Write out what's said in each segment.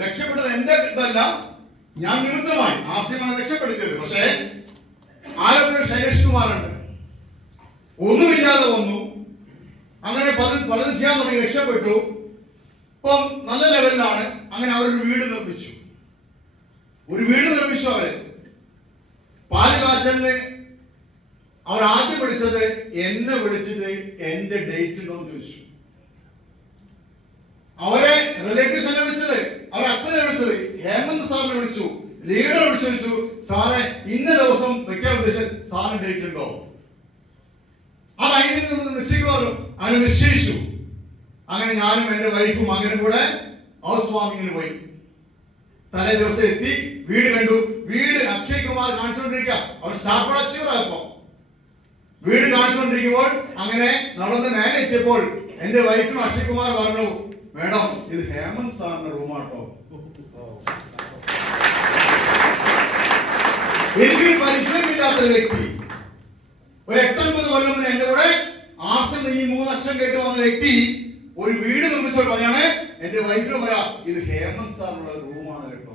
രക്ഷപ്പെട്ടത് എന്റെ ഇതല്ല, ഞാൻ നിമിത്തമായി ആസിമാണ് രക്ഷപ്പെടുത്തിയത്. പക്ഷേ ആലപ്പുഴ ശൈലേഷ് കുമാറുണ്ട്, ഒന്നുമില്ലാതെ വന്നു, അങ്ങനെ പലതും ചെയ്യാൻ തുടങ്ങി, രക്ഷപ്പെട്ടു. ഇപ്പം നല്ല ലെവലിലാണ്. അങ്ങനെ അവരൊരു വീട് നിർമ്മിച്ചു. അവര് പാല് കാച്ചലിന് അവർ ആദ്യം വിളിച്ചത് എന്നെ വിളിച്ചിട്ട് എന്റെ ഡേറ്റ് ഉണ്ടോ എന്ന് ചോദിച്ചു. അവരെ റിലേറ്റീവ്സ് അല്ല വിളിച്ചത്, അവരെ അപ്പനെ വിളിച്ചത്, ഹേമന്ത് സാറിനെ വിളിച്ചു, ലീഡർ വിളിച്ചു ചോദിച്ചു, സാറെ ഇന്ന ദിവസം വെക്കാൻ ഉദ്ദേശിച്ച സാറിന് ഡേറ്റ് ഉണ്ടോ? അത് അതിൽ നിന്ന് നിശ്ചയിക്കുവാറും അങ്ങനെ നിശ്ചയിച്ചു. അങ്ങനെ ഞാനും എന്റെ വൈഫും മകനും കൂടെ ഹൗസ് വാമിങ്ങിന് പോയി. തലേ ദിവസം എത്തി, വീട് കണ്ടു. വീട് അക്ഷയ് കുമാർ കാണിച്ചുകൊണ്ടിരിക്കുക, അവർ സ്റ്റാർ അച്ചീവറായപ്പോ വീട് കാണിച്ചുകൊണ്ടിരിക്കുമ്പോൾ അങ്ങനെ നടന്ന് നേരെ എത്തിയപ്പോൾ എന്റെ വൈഫിനും അക്ഷയ് കുമാർ പറഞ്ഞു, മേഡം ഇത് ഹേമന്ത് സാറിന്റെ റൂമാട്ടോ. എനിക്ക് പരിചയമില്ലാത്തൊരു വ്യക്തി, ഒരു 8-9 കൊല്ലം മുന്നേ എന്റെ കൂടെ ആർസം ഈ 3 അക്ഷരം കേട്ട് വന്ന വ്യക്തി ഒരു വീട് നിർമ്മിച്ചപ്പോൾ പറയാണ് എന്റെ വൈഫിന് പറയാ ഇത് ഹേമന്ത് സാറിനുള്ള റൂമാണ് കേട്ടോ.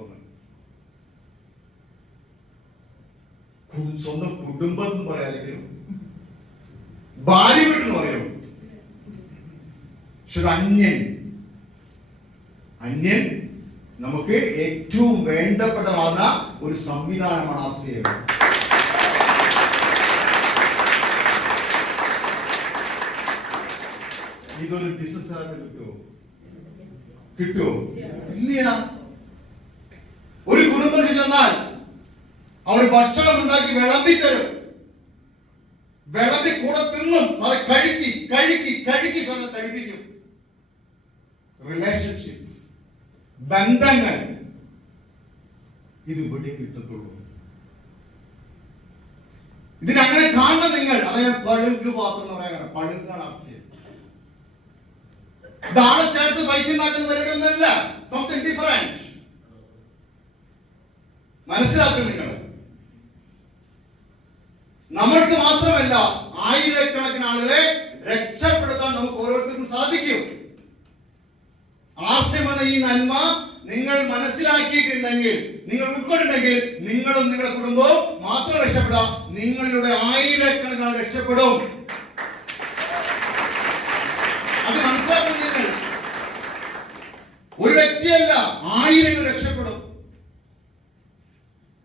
സ്വന്തം കുടുംബം പറയാതെങ്കിലും ഭാര്യ വീട്ടെന്ന് പറയും. പക്ഷെ അന്യൻ നമുക്ക് ഏറ്റവും വേണ്ടപ്പെട്ടതാകുന്ന ഒരു സംവിധാനമാണ് ആശയം. ഇതൊരു ബിസിനസ് ആയിട്ട് കിട്ടുമോ? ഇല്ല. ഒരു കുടുംബത്തിൽ ചെന്നാൽ അവർ ഭക്ഷണം ഉണ്ടാക്കി വിളമ്പി തരും, വിളമ്പി കൂടെ തിന്നും, സാറെ കഴുകി സാറെ കഴിപ്പിക്കും. റിലേഷൻഷിപ്പ്, ബന്ധങ്ങൾ ഇത് ഇവിടെ കിട്ടത്തുള്ളൂ. ഇതിനങ്ങനെ കാണണം നിങ്ങൾ. അതായത് പഴുങ്ക് പാത്രം എന്ന് പറയാൻ പഴുങ്കാണ് ആശയം. ഇതാണ് ചേർത്ത് പൈസ ഉണ്ടാക്കുന്ന പരിപാടിയൊന്നുമല്ല, സംതിങ് ഡിഫറെന്റ്. മനസ്സിലാക്കും നിങ്ങൾ. നമ്മൾക്ക് മാത്രമല്ല, ആയിരക്കണക്കിന് ആളുകളെ രക്ഷപ്പെടുത്താൻ നമുക്ക് ഓരോരുത്തർക്കും സാധിക്കും. ആസ്യമെന്ന ഈ നന്മ നിങ്ങൾ മനസ്സിലാക്കിയിട്ടുണ്ടെങ്കിൽ, നിങ്ങൾ ഉൾക്കൊണ്ടെങ്കിൽ, നിങ്ങളും നിങ്ങളുടെ കുടുംബവും മാത്രം രക്ഷപ്പെടാം, നിങ്ങളുടെ ആയിരക്കണക്കിന് ആൾ രക്ഷപ്പെടും. അത് മനസ്സിലാക്കണം നിങ്ങൾ. ഒരു വ്യക്തിയല്ല, ആയിരങ്ങൾ രക്ഷപ്പെടും.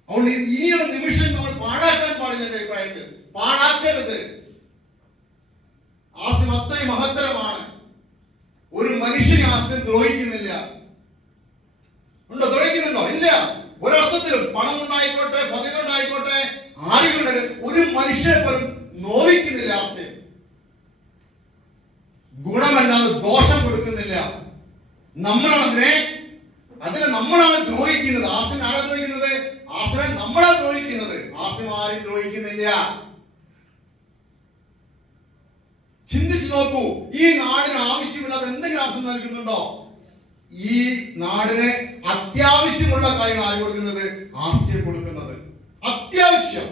അതുകൊണ്ട് ഇനിയുള്ള നിമിഷം നമ്മൾ പാഴാക്കാൻ പാടില്ല. എന്റെ അഭിപ്രായത്തിൽ പാഴാക്കരുത്. ആസ്യം അത്രയും മഹത്തരമാണ്. ഒരു മനുഷ്യനെ ആസ്യം ദ്രോഹിക്കുന്നില്ല. ഉണ്ടോ? ദ്രോഹിക്കുന്നുണ്ടോ? ഇല്ല. ഒരർത്ഥത്തിലും പണം കൊണ്ടായിക്കോട്ടെ, പദവി കൊണ്ടായിക്കോട്ടെ, ആരുകൊണ്ട് ഒരു മനുഷ്യനെ പോലും നോവിക്കുന്നില്ല. ആസ്യം ഗുണമല്ലാതെ ദോഷം കൊടുക്കുന്നില്ല. നമ്മളാണ് നമ്മളാണ് ദ്രോഹിക്കുന്നത്. ആസ്യം ആരാ ദ്രോഹിക്കുന്നത്? ആസ്യം നമ്മളാ ദ്രോഹിക്കുന്നത്. ആസ്യം ആരും ദ്രോഹിക്കുന്നില്ല. ചിന്തിച്ചു നോക്കൂ. ഈ നാടിന് ആവശ്യമില്ലാതെ എന്തെങ്കിലും ആവശ്യം നൽകുന്നുണ്ടോ? ഈ നാടിന് അത്യാവശ്യമുള്ള കാര്യങ്ങൾ ആര് കൊടുക്കുന്നത്? ആസ്യം കൊടുക്കുന്നത്. അത്യാവശ്യം,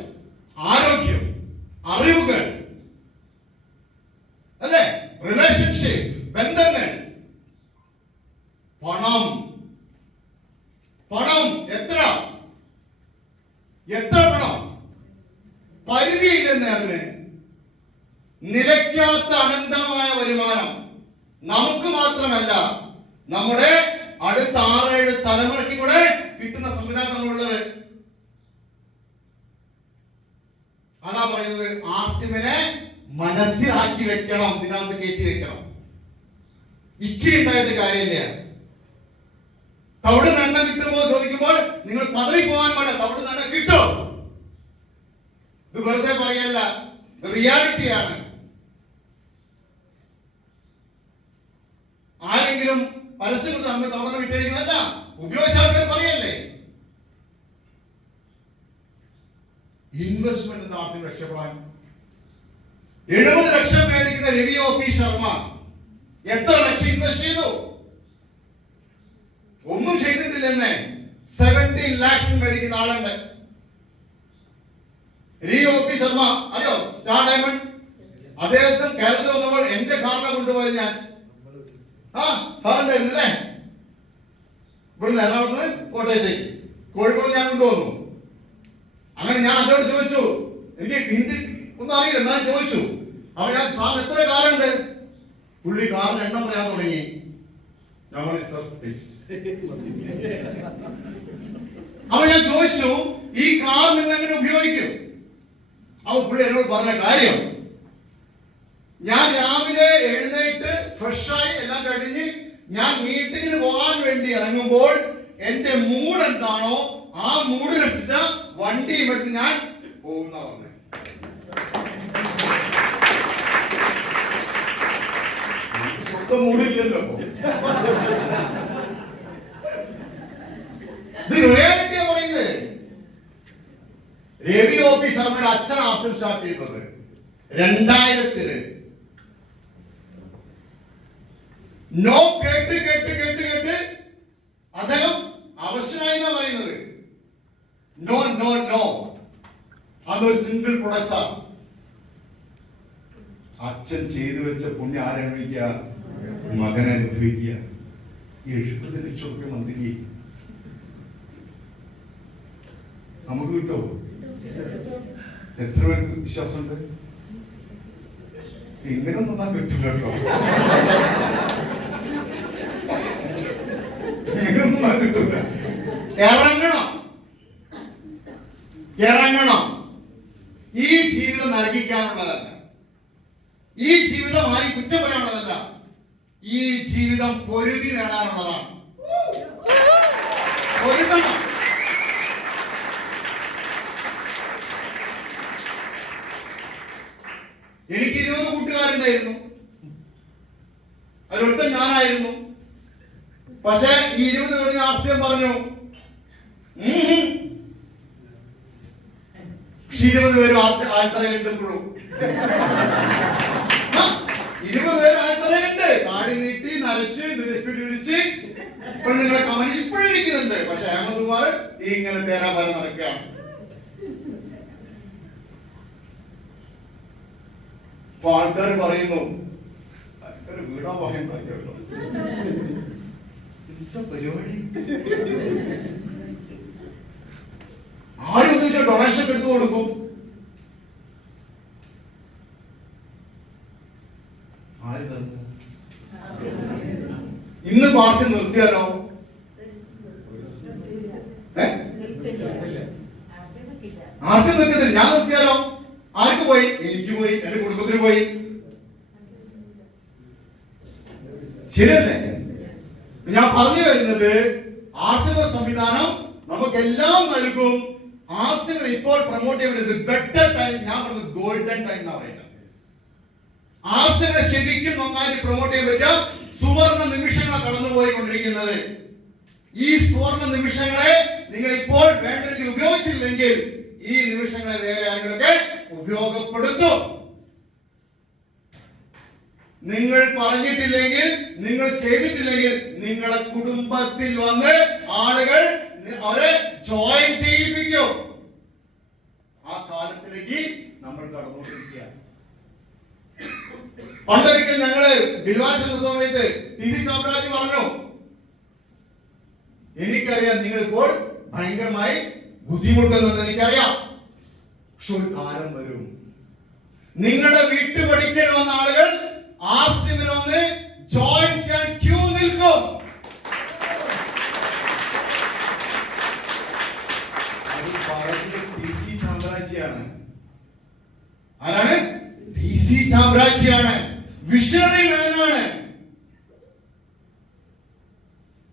ആരോഗ്യം, അറിവുകൾ, അല്ലേ? റിലേഷൻഷിപ്പ്, ബന്ധങ്ങൾ, പണം. എത്ര പണം? പരിധിയില്ലെന്ന്. അതിന് നിലയ്ക്കാത്ത അനന്തമായ വരുമാനം നമുക്ക് മാത്രമല്ല, നമ്മുടെ അടുത്ത 6-7 തലമുറയ്ക്ക് കൂടെ കിട്ടുന്ന സംവിധാനങ്ങളുള്ളത്. അതാ പറയുന്നത്, ആസ്യമിനെ മനസ്സിലാക്കി വെക്കണം, ഇതിനകത്ത് കയറ്റി വെക്കണം. ഇച്ചിരി ഉണ്ടായിട്ട് കാര്യമില്ല. തവിട് നന്മ കിട്ടുമോ ചോദിക്കുമ്പോൾ നിങ്ങൾ പതറി പോകാൻ പാടില്ല. തവിട് നന്മ കിട്ടും. ഇത് വെറുതെ പറയല്ല, റിയാലിറ്റിയാണ്. ആരെങ്കിലും പരസ്യം അന്ന് തവണ വിറ്റഴിക്കുന്നതല്ല, ഉപയോഗിച്ച ആൾക്കാർ പറയല്ലേ. ഇൻവെസ്റ്റ്മെന്റ് ആസ്യം രക്ഷപ്പെടാൻ 70 ലക്ഷം മേടിക്കുന്ന രവി OP ശർമ്മ എത്ര ലക്ഷം ഇൻവെസ്റ്റ് ചെയ്തു? ഒന്നും ചെയ്തിട്ടില്ലെന്നേ. 70 lakhs മേടിക്കുന്ന ആളുണ്ട്. രവി OP ശർമ്മ അറിയോ? Star diamond. അദ്ദേഹത്തിന് കേരളത്തിൽ വന്നപ്പോൾ എന്റെ കാറിലാണ് കൊണ്ടുപോയത് ഞാൻ. സാറുണ്ടായിരുന്നല്ലേ? ഇവിടുന്ന് നിന്ന് എറണാകുളത്ത് നിന്ന് കോട്ടയത്തേക്ക്, കോഴിക്കോട് ഞാൻ കൊണ്ടുവന്നു. അങ്ങനെ ഞാൻ അദ്ദേഹത്തോട് ചോദിച്ചു, എനിക്ക് ഹിന്ദി ഒന്നും അറിയില്ല, ഞാൻ ചോദിച്ചു. അപ്പൊ ഞാൻ സാർ എത്ര കാറുണ്ട്? പുള്ളി കാറിന് എണ്ണം പറയാൻ തുടങ്ങി. ഞാൻ പറഞ്ഞു സർ പ്ലീസ്. അപ്പൊ ഞാൻ ചോദിച്ചു, ഈ കാർ നിങ്ങൾ എങ്ങനെ ഉപയോഗിക്കും? അപ്പൊ പുള്ളി എന്നോട് പറഞ്ഞ കാര്യം, ഞാൻ രാവിലെ എഴുന്നേറ്റ് ഫ്രഷായി എല്ലാം കഴിഞ്ഞ് ഞാൻ മീറ്റിങ്ങിന് പോകാൻ വേണ്ടി ഇറങ്ങുമ്പോൾ എന്റെ മൂഡ് എന്താണോ ആ മൂഡിനനുസരിച്ച വണ്ടിയും എടുത്ത് ഞാൻ പോകുന്ന പറഞ്ഞു. സ്വന്തം മൂടില്ലല്ലോ. ഇത് റിയാലിറ്റിയാ പറയുന്നത്. രവി ഒ പി ശർമ്മയുടെ അച്ഛൻ ആശ്രമം സ്റ്റാർട്ട് ചെയ്തത് 2000-ല്. നോ കേട്ട് കേട്ട് കേട്ട് കേട്ട് അദ്ദേഹം അവശനായി എന്നാ പറയുന്നത്. നോ നോ നോ, അതൊരു സിംഗിൾ പ്രൊഡക്ട്സാ. അച്ഛൻ ചെയ്തു വെച്ച പുണ്യം ആരനുഭവിക്കുക? മകനെ അനുഭവിക്കുക. 70 ലക്ഷം രൂപ മന്ത്രി നമുക്ക് കിട്ടോ? എത്ര പേർക്ക് വിശ്വാസമുണ്ട്? ഇങ്ങനൊന്നും നാ കിട്ടില്ല കേട്ടോ. ഇങ്ങനൊന്നും നാ കിട്ടില്ല. ഇറങ്ങണം, ഇറങ്ങണം. ഈ ജീവിതം നരകിക്കാനുള്ളതല്ല, ഈ ജീവിതം ആരും കുറ്റം പറയാനുള്ളതല്ല, ഈ ജീവിതം പൊരുതി നേടാനുള്ളതാണ്. പൊരുതണം. എനിക്ക് 20 കൂട്ടുകാരുണ്ടായിരുന്നു, അതിലൊരുത്തൻ ഞാനായിരുന്നു. പക്ഷെ ഈ 20 പേര് ആർസ്യം പറഞ്ഞു. 20 പേരും ആൾത്തറയിലുണ്ടപ്പോഴൂ. 20 പേര് ആൾത്തറയിലുണ്ട്. താടി നീട്ടി നരച്ച് വിളിച്ച് പെണ്ണുങ്ങളെ കമനി ഇപ്പോഴും ഇരിക്കുന്നുണ്ട്. പക്ഷെ അഹമ്മദ്കുമാർ ഇങ്ങനെ തേരാപാരം നടക്കുകയാണ്. അപ്പൊ ആൾക്കാർ പറയുന്നു, വീടാ പറയാൻ കേട്ടോ, എന്താ പരിപാടി? ആരും ഒന്നിച്ച് ഡൊണേഷൻ എടുത്തു കൊടുക്കും. ആര് തന്നു? ഇന്ന് പാർശ്യം നിർത്തിയാലോ? ആർസ്യം നിർത്തിയതില്ല. ഞാൻ നിർത്തിയാലോ? ആർക്ക് പോയി? എനിക്ക് പോയി, എന്റെ കുടുംബത്തിന് പോയി. ശരിയല്ലേ? ഞാൻ പറഞ്ഞു വരുന്നത്, ആർസിവർ സംവിധാനം നമുക്കെല്ലാം നൽകും. ആർസിവർ ഇപ്പോൾ പ്രൊമോട്ട് ചെയ്യുന്നത് ബെറ്റർ ടൈം, ഞാൻ പറഞ്ഞത് ഗോൾഡൻ ടൈം എന്നാ പറയുന്നത്. ആർസിവർ ശരിക്കും നന്നായിട്ട് പ്രൊമോട്ട് ചെയ്യാൻ പറ്റിയ സുവർണ നിമിഷങ്ങളാണ് കടന്നുപോയിക്കൊണ്ടിരിക്കുന്നത്. ഈ സുവർണ നിമിഷങ്ങളെ നിങ്ങൾ ഇപ്പോൾ വേണ്ട രീതിയിൽ ഉപയോഗിച്ചില്ലെങ്കിൽ ഈ നിമിഷങ്ങളെ വേറെ ആരെങ്കിലൊക്കെ ഉപയോഗപ്പെടുത്തും. നിങ്ങൾ പറഞ്ഞിട്ടില്ലെങ്കിൽ, നിങ്ങൾ ചെയ്തിട്ടില്ലെങ്കിൽ നിങ്ങളുടെ കുടുംബത്തിൽ വന്ന് ആളുകൾ അവരെ ജോയിൻ ചെയ്യിപ്പിക്കും. ആ കാലത്തിലേക്ക് നമ്മൾ കടന്നുകൊണ്ടിരിക്കുക. പണ്ടൊരിക്കൽ ഞങ്ങള് ബിൽവാൻ ചെന്ന സമയത്ത് ടി.സി. ചാമരാജ് പറഞ്ഞു, എനിക്കറിയാം നിങ്ങൾ ഇപ്പോൾ ഭയങ്കരമായി ബുദ്ധിമുട്ടുന്നുണ്ട്, എനിക്കറിയാം. പക്ഷെ ഒരു കാലം വരും, നിങ്ങളുടെ വീട്ടു പഠിക്കാൻ വന്ന ആളുകൾ ആർസിവിൽ വന്ന് ജോയിൻ ചെയ്യാൻ ക്യൂ നിൽക്കും. ടി.സി. ചാമരാജിയാണ്. ആരാണ്? ടി.സി. ചാമരാജിയാണ്. വിഷണറി മാനാണ്.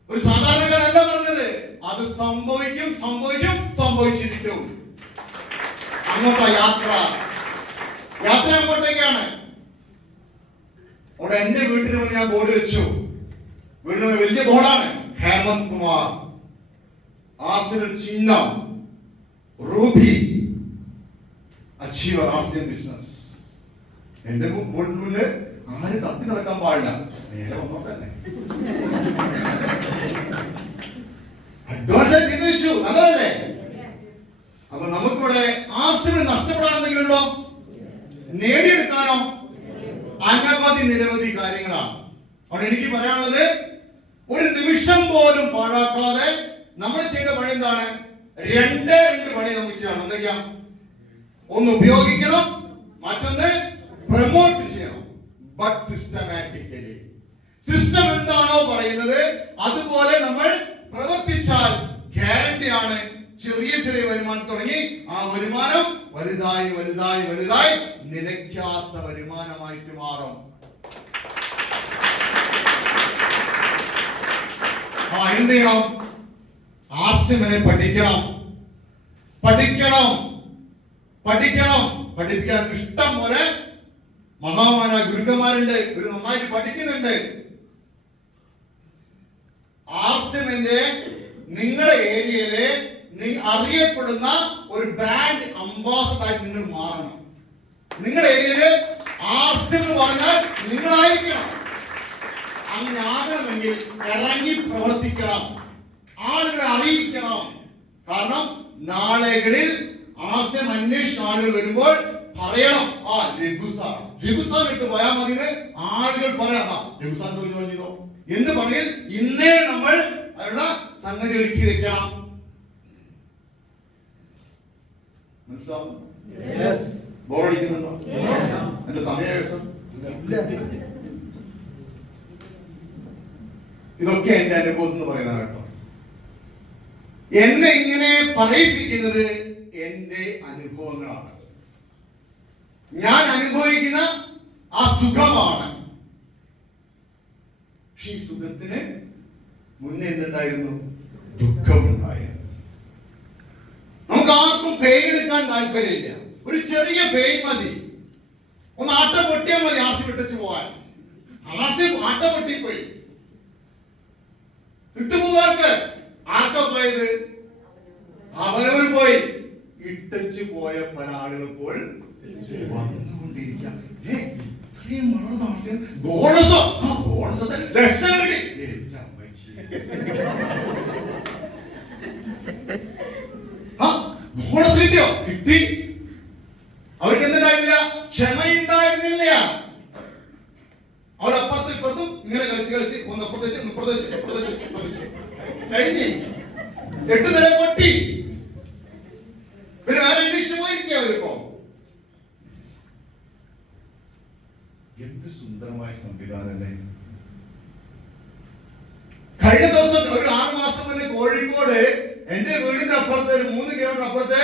ഒരു സാധാരണക്കാരല്ല പറഞ്ഞത്. അത് സംഭവിക്കും, സംഭവിക്കും, സംഭവിച്ചിരിക്കും. അങ്ങോട്ടാ യാത്ര, യാത്ര അങ്ങോട്ടേക്കാണ്. അവിടെ എന്റെ വീട്ടിന് മുന്നിൽ ഞാൻ ബോർഡ് വെച്ചു. വീടിന് വലിയ ബോർഡാണ്, ഹേമന്ത് കുമാർ, ആർസിവൽ ചിഹ്നം, റൂബി, അച്ചീവർ ആർസിവൽ ബിസിനസ്. എന്റെ ബോർഡിന് മുന്നിൽ ആര് തപ്പി നടക്കാൻ പാടില്ല, നേരെ വന്നോ തന്നെ. അഡ്വാൻസ് ആയി ചെയ്തു വെച്ചു, നല്ലതല്ലേ? അപ്പൊ നമുക്കിവിടെ ആർസിവൽ നഷ്ടപ്പെടാൻ എന്തെങ്കിലും ഉണ്ടോ? നേടിയെടുക്കാനോ? അനവധി കാര്യങ്ങളാണ്. അവിടെ എനിക്ക് പറയാനുള്ളത്, ഒരു നിമിഷം പോലും പാഴാക്കാതെ നമ്മൾ ചെയ്ത പണി എന്താണ്? രണ്ട് പണി നമുക്ക് ചെയ്യണം. എന്തൊക്കെയാ? ഒന്ന് ഉപയോഗിക്കണം, മറ്റൊന്ന് പ്രൊമോട്ട് ചെയ്യണം. But systematically. സിസ്റ്റം എന്താണോ പറയുന്നത് അതുപോലെ നമ്മൾ പ്രവർത്തിച്ചാൽ ഗ്യാരണ്ടിയാണ് ചെറിയ ചെറിയ വരുമാനം തുടങ്ങി ആ വരുമാനം വലുതായി വലുതായി വലുതായി നിലയ്ക്കാത്ത വരുമാനമായിട്ട് മാറും. എന്ത് ചെയ്യണം? ആർസിഎമ്മിനെ പഠിക്കണം. പഠിപ്പിക്കാൻ ഇഷ്ടം പോലെ മഹാമാനായ ഗുരുക്കന്മാരുണ്ട്. ഇവര് നന്നായിട്ട് പഠിക്കുന്നുണ്ട്. ആർസിഎമ്മിന്റെ നിങ്ങളുടെ ഏരിയയിലെ അറിയപ്പെടുന്ന ഒരു ബ്രാൻഡ് അംബാസഡറായിട്ട് നിങ്ങൾ മാറണം. നിങ്ങളുടെ ഏരിയയില് ആർസിഎം എന്ന് പറഞ്ഞാൽ നിങ്ങളായിരിക്കണം. അങ്ങനെ ആകണമെങ്കിൽ ഇറങ്ങി പ്രവർത്തിക്കണം, ആളുകളെ അറിയിക്കണം. കാരണം നാളുകളിൽ ആർസിഎം അന്വേഷിച്ച ആളുകൾ വരുമ്പോൾ പറയണം, രഘുസാൻ ഇട്ട് പോയാൽ മതി. ആളുകൾ പറയാം, രഘുസാൻ ജോയിൻ ചെയ്തോ എന്ന് പറഞ്ഞാൽ ഇന്നേ നമ്മൾ അതിനുള്ള സംഗതി ഒരുക്കി വെക്കണം. മനസ്സിലാവും? ബോറടിക്കുന്നുണ്ടോ? എന്റെ സമയവ്യവസ്ഥ ഇതൊക്കെ എന്റെ അനുഭവം എന്ന് പറയുന്നത് കേട്ടോ. എന്നെ ഇങ്ങനെ പറയിപ്പിക്കുന്നത് എന്റെ അനുഭവങ്ങളാണ്. ഞാൻ അനുഭവിക്കുന്ന ആ സുഖമാണ്. പക്ഷെ ഈ സുഖത്തിന് മുന്നേ എന്തുണ്ടായിരുന്നു? ദുഃഖമുണ്ടായിരുന്നു. നമുക്ക് ആർക്കും പെയിൻ എടുക്കാൻ താല്പര്യമില്ല. ഒരു ചെറിയ പെയിൻ മതി, ഒന്ന് ആട്ട പൊട്ടിയാൽ മതി ആസി വിട്ടു പോവാൻ. ആസി ആട്ട പൊട്ടിപ്പോയി ഇട്ടുപോവാർക്ക് ആർക്കോ പോയത്? അവനവർ പോയി. ഇട്ടച്ചു പോയ പല ആളുകൾ ഇപ്പോൾ വന്നുകൊണ്ടിരിക്കാം. ഇത്രയും വളർന്ന ആർസിഎം ബോണസോ ലക്ഷങ്ങൾ ബോണസ് കിട്ടിയോ? കിട്ടി. അവർക്ക് എന്തുണ്ടായിരുന്നില്ല? ക്ഷമയുണ്ടായിരുന്നില്ല. അവരപ്പുറത്തും ഇപ്പുറത്തും ഇങ്ങനെ കളിച്ച് ഒന്ന് അപ്പുറത്ത് വെച്ച് കഴിഞ്ഞ് 8 നില പൊട്ടി. പിന്നെ വേറെ അന്വേഷിച്ചു പോയിരിക്കുക അവരിപ്പോ. എന്ത് സുന്ദരമായ സംവിധാനല്ലേ. കഴിഞ്ഞ ദിവസം ഒരു 6 മാസം മുന്നേ കോഴിക്കോട് എന്റെ വീടിന്റെ അപ്പുറത്ത് ഒരു 3 കിലോമീറ്റർ അപ്പുറത്ത്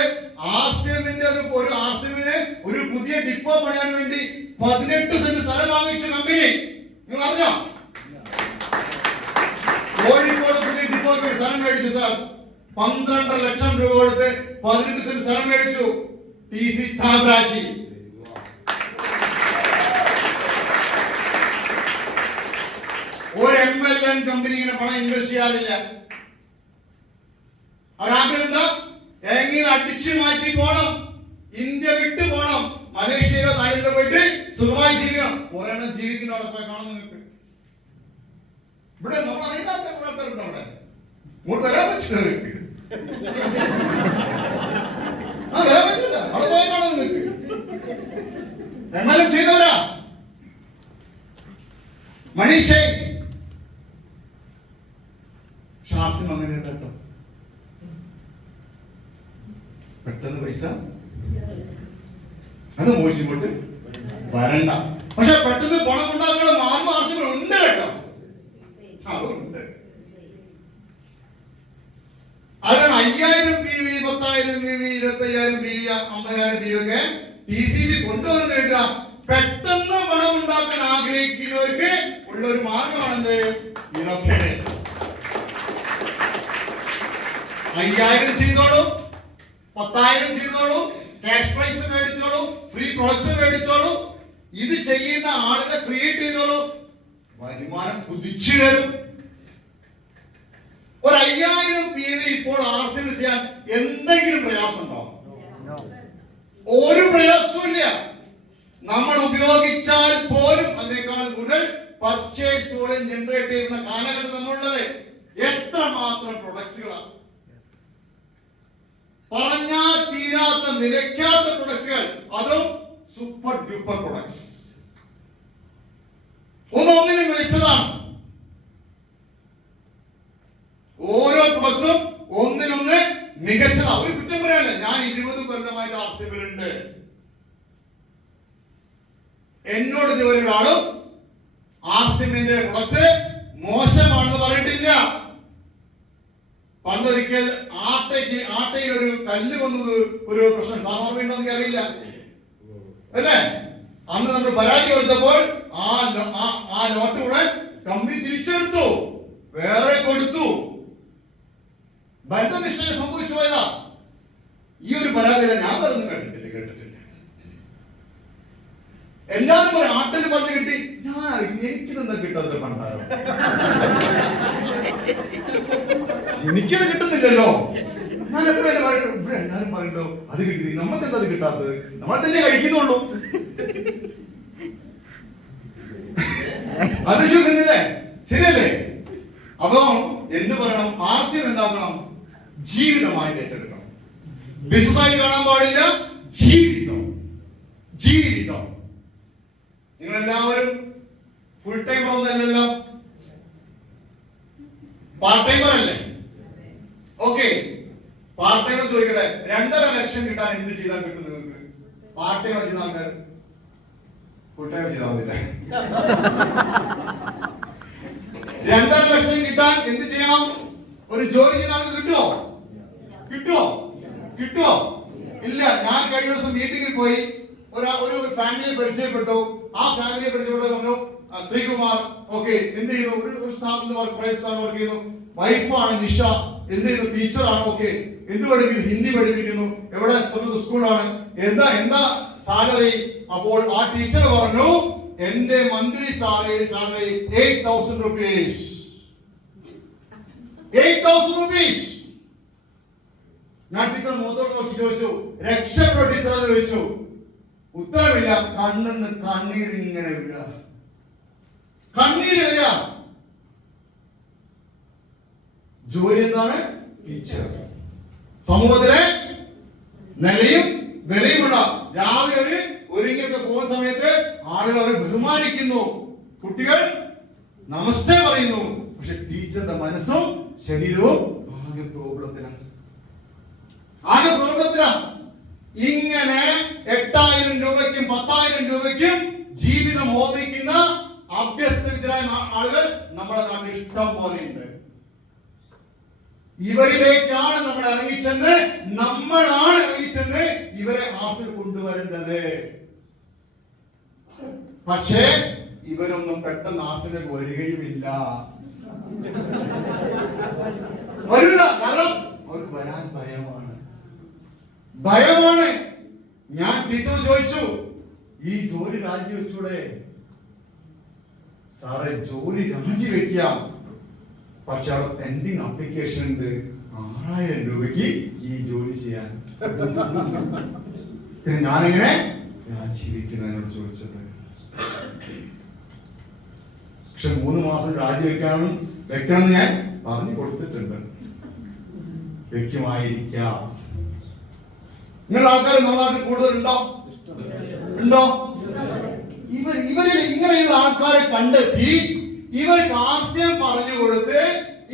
ആർസിഎമ്മിന്റെ ഒരു ആർസിഎമ്മിന് ഒരു പുതിയ ഡിപ്പോ പണിയാൻ വേണ്ടി 18 സെന്റ് സ്ഥലം വാങ്ങിച്ച കമ്പനി. നിങ്ങൾ അറിഞ്ഞോ? കോഴിക്കോട് പുതിയ ഡിപ്പോക്ക് സ്ഥലം മേടിച്ചു സാർ. 12 ലക്ഷം രൂപ കൊടുത്ത് 18 സെന്റ് സ്ഥലം മേടിച്ചു. TC ചാബ്രാജി. ഒരു MLN കമ്പനി ഇങ്ങനെ പണം ഇൻവെസ്റ്റ് ചെയ്യാറില്ല. അവരാഗ്രഹം എന്താ? എങ്ങനെ അടിച്ചു മാറ്റി പോണം, ഇന്ത്യ വിട്ടു പോണം, മലേഷ്യയിലോ തായ്ലൻഡിലോ പോയിട്ട് സുഖമായി ജീവിക്കണം. ഒരെണ്ണം ജീവിക്കുന്ന അവിടെ പോയി കാണാൻ നിങ്ങൾക്ക്. ഇവിടെ നമ്മൾ അറിയുന്ന ആൾക്കാരുണ്ട്. അവിടെ ഇങ്ങോട്ട് വരാൻ പറ്റില്ല നിങ്ങൾക്ക്. വരാൻ പറ്റില്ല. അവിടെ പോയി കാണാൻ നിങ്ങൾക്ക്. എന്നാലും ചെയ്തവരാ മനീഷേ ഷാസിം അങ്ങനെ കേട്ടോ. പെട്ടെന്ന് പൈസ അത് മോശിങ്ങോട്ട് വരണ്ട. പക്ഷെ പെട്ടെന്ന് പണം ഉണ്ടാക്കുന്ന മാർഗം ആവശ്യങ്ങൾ ഉണ്ട് കേട്ടോ. അതുണ്ട്. അതാണ് 5000 PV, 10,000 PV, 25,000 PV, 50,000 PV ഒക്കെ TCG കൊണ്ടുവന്നത് കേട്ടാ. പെട്ടെന്ന് പണം ഉണ്ടാക്കാൻ ആഗ്രഹിക്കുന്നവർക്ക് ഉള്ള ഒരു മാർഗമാണെന്ത്? ഇതൊക്കെ 5000 ചെയ്തോളൂ, 10,000 ചെയ്തോളൂ, ക്യാഷ് പ്രൈസ് മേടിച്ചോളൂ, ഫ്രീ പ്രോഡക്ട്സ് മേടിച്ചോളൂ. ഇത് ചെയ്യുന്ന ആളുകളെ ക്രിയേറ്റ് ചെയ്തോളൂ. വരുമാനം കുതിച്ചു കയറും. ഒരു 5000 PV ഇപ്പോൾ ആർസിഎം ചെയ്യാൻ എന്തെങ്കിലും പ്രയാസം ഉണ്ടോ? ഒരു പ്രയാസവും ഇല്ല. നമ്മൾ ഉപയോഗിച്ചാൽ പോലും അതിനേക്കാൾ കൂടുതൽ പർച്ചേസ് വോളിയം ജനറേറ്റ് ചെയ്യുന്ന കാലഘട്ടം നമ്മളുള്ളത്. എത്രമാത്രം പ്രൊഡക്ട്സുകളാണ്, പറഞ്ഞാൽ തീരാത്ത നിലയ്ക്കാത്ത പ്രൊഡക്ട്സുകൾ, അതും സൂപ്പർ ഡ്യൂപ്പർ പ്രൊഡക്ട്സ്. ഒന്നൊന്നിനും മികച്ചതാണ്. ഓരോ പ്രൊഡക്ട്സും മികച്ചതാ, ഒരു കുറ്റം പറയാനല്ല. ഞാൻ 20 കൊല്ലമായിട്ട് ആർസിഎമ്മിലുണ്ട്. എന്നോട് ഇതുവരെ ഒരാളും ആർസിഎമ്മിന്റെ പ്രൊഡക്ട്സ് മോശമാണെന്ന് പറഞ്ഞിട്ടില്ല. പണ്ടൊരിക്കൽ ആട്ടയിൽ ഒരു കല്ല് വന്നത് ഒരു പ്രശ്നം, സാധാരണ എനിക്ക് അറിയില്ല അല്ലേ? അന്ന് നമ്മൾ പരാതി കൊടുത്തപ്പോൾ ആ നോട്ട് കൂടെ കമ്പനി തിരിച്ചെടുത്തു, വേറെ കൊടുത്തു. ബന്ധനിഷ്ഠയെ സംഭവിച്ചു പോയതാ. ഈ ഒരു പരാതിയില്ല ഞാൻ പറഞ്ഞു കേട്ടിട്ടില്ല. എല്ലാവരും പറയും ആട്ടിന് പല്ല് കിട്ടി, ഞാൻ എനിക്കിതെന്താ കിട്ടാത്ത പണ്ടാരോ, എനിക്കത് കിട്ടുന്നില്ലല്ലോ. ഞാൻ എപ്പോഴും ഇവിടെ എല്ലാരും പറയണ്ടോ അത് കിട്ടി, നമുക്ക് എന്താ അത് കിട്ടാത്തത്, നമ്മൾ തന്നെ കഴിക്കുന്നുള്ളൂ. അത് ശരിയല്ലേ? ശരിയല്ലേ? അപ്പൊ എന്ത് പറയണം? ആർസിഎം എന്താക്കണം? ജീവിതമായി ഏറ്റെടുക്കണം. ബിസിനസ്സായി കാണാൻ പാടില്ല, ജീവിതം. ജീവിതം. നിങ്ങൾ എല്ലാവരും ഫുൾ ടൈമർ ഒന്നല്ലല്ലോ, പാർട്ട് ടൈമർ അല്ലേ? ഓക്കെ, പാർട്ട് ടൈമർ ചോദിക്കട്ടെ, 2.5 ലക്ഷം കിട്ടാൻ എന്ത് ചെയ്താൽ കിട്ടും നിങ്ങൾക്ക്? പാർട്ട് ടൈമർ ചെയ്ത ആൾക്കാർ ഫുൾ ടൈം ചെയ്താൽ മതില്ല. 2.5 ലക്ഷം കിട്ടാൻ എന്ത് ചെയ്യണം? ഒരു ജോലി ചെയ്ത ആൾക്ക് കിട്ടുമോ? ഇല്ല. ഞാൻ കഴിഞ്ഞ ദിവസം മീറ്റിംഗിൽ പോയി ഒരു ഫാമിലിയെ പരിചയപ്പെട്ടു. ആ ഫാമിലിയെ പരിചയപ്പെട്ടു പറഞ്ഞു, ശ്രീകുമാർ ഓക്കെ എന്ത് ചെയ്യുന്നു? ഒരു സ്ഥാപനത്തിൽ പ്രൈവറ്റ് സ്ഥാപനം വർക്ക് ചെയ്യുന്നു. വൈഫാണ് നിഷ, എന്ത് ചെയ്യുന്നു? ടീച്ചറാണ്. ഓക്കെ, എന്ത് പഠിപ്പിക്കുന്നു? ഹിന്ദി പഠിപ്പിക്കുന്നു. എവിടെ? സ്കൂളാണ്. എന്താ സാലറി? അപ്പോൾ ആ ടീച്ചർ പറഞ്ഞു, എന്റെ മന്ത്ലി സാലറി 8,000 rupees. 8,000 rupees. ഞാൻ ടീച്ചർ മുഖത്തോട് നോക്കി ചോദിച്ചു, രക്ഷപ്പെട്ടോ ടീച്ചർ എന്ന് ചോദിച്ചു. ഉത്തരമില്ല. കണ്ണിന്ന് കണ്ണീരിങ്ങനെ വരിക, കണ്ണീര് വരിക. ജോലി എന്താണ്? ടീച്ചർ. സമൂഹത്തിലെ നിലയും വിലയുമുള്ള. രാവിലെ ഒരുങ്ങിയൊക്കെ പോകുന്ന സമയത്ത് ആളുകൾ അവരെ ബഹുമാനിക്കുന്നു, കുട്ടികൾ നമസ്തേ പറയുന്നു. പക്ഷെ ടീച്ചറുടെ മനസ്സും ശരീരവും ആകെ പ്രോബ്ലത്തിലാണ്. ഇങ്ങനെ 8,000 രൂപയ്ക്കും 10,000 രൂപയ്ക്കും ജീവിതം ഹോമിക്കുന്ന അഭ്യസ്തവിദ്യരായ ആളുകൾ നമ്മുടെ നാട്ടിൽ ഇഷ്ടം പോലെയുണ്ട്. ഇവരിലേക്കാണ് നമ്മളാണ് ഇറങ്ങിച്ചെന്ന് ഇവരെ ആഫിൽ കൊണ്ടുവരേണ്ടത്. പക്ഷേ ഇവരൊന്നും പെട്ടെന്ന് ആസിലേക്ക് വരികയുമില്ല. വരില്ല. കാരണം അവർക്ക് വരാൻ ഭയമാണ്. ഞാൻ ടീച്ചർ ചോദിച്ചു, ഈ ജോലി രാജിവെച്ചൂടെ? സാറേ, ജോലി രാജിവെക്കാം, പക്ഷെ അവിടെ പെൻഡിങ് അപ്ലിക്കേഷൻ ഉണ്ട് 6,000 രൂപയ്ക്ക് ഈ ജോലി ചെയ്യാൻ. പിന്നെ ഞാനെങ്ങനെ രാജിവെക്കുന്നതിനോട് ചോദിച്ചത്. പക്ഷെ 3 മാസം വെക്കണമെന്ന് ഞാൻ പറഞ്ഞു കൊടുത്തിട്ടുണ്ട്. വെക്കുമായിരിക്കാം. നിങ്ങൾ ആൾക്കാർ നമ്മുടെ നാട്ടിൽ കൂടുതലുണ്ടോ? ഇവരിൽ ഇങ്ങനെയുള്ള ആൾക്കാരെ കണ്ടെത്തി ഇവർക്ക് ആശയം പറഞ്ഞു കൊടുത്ത്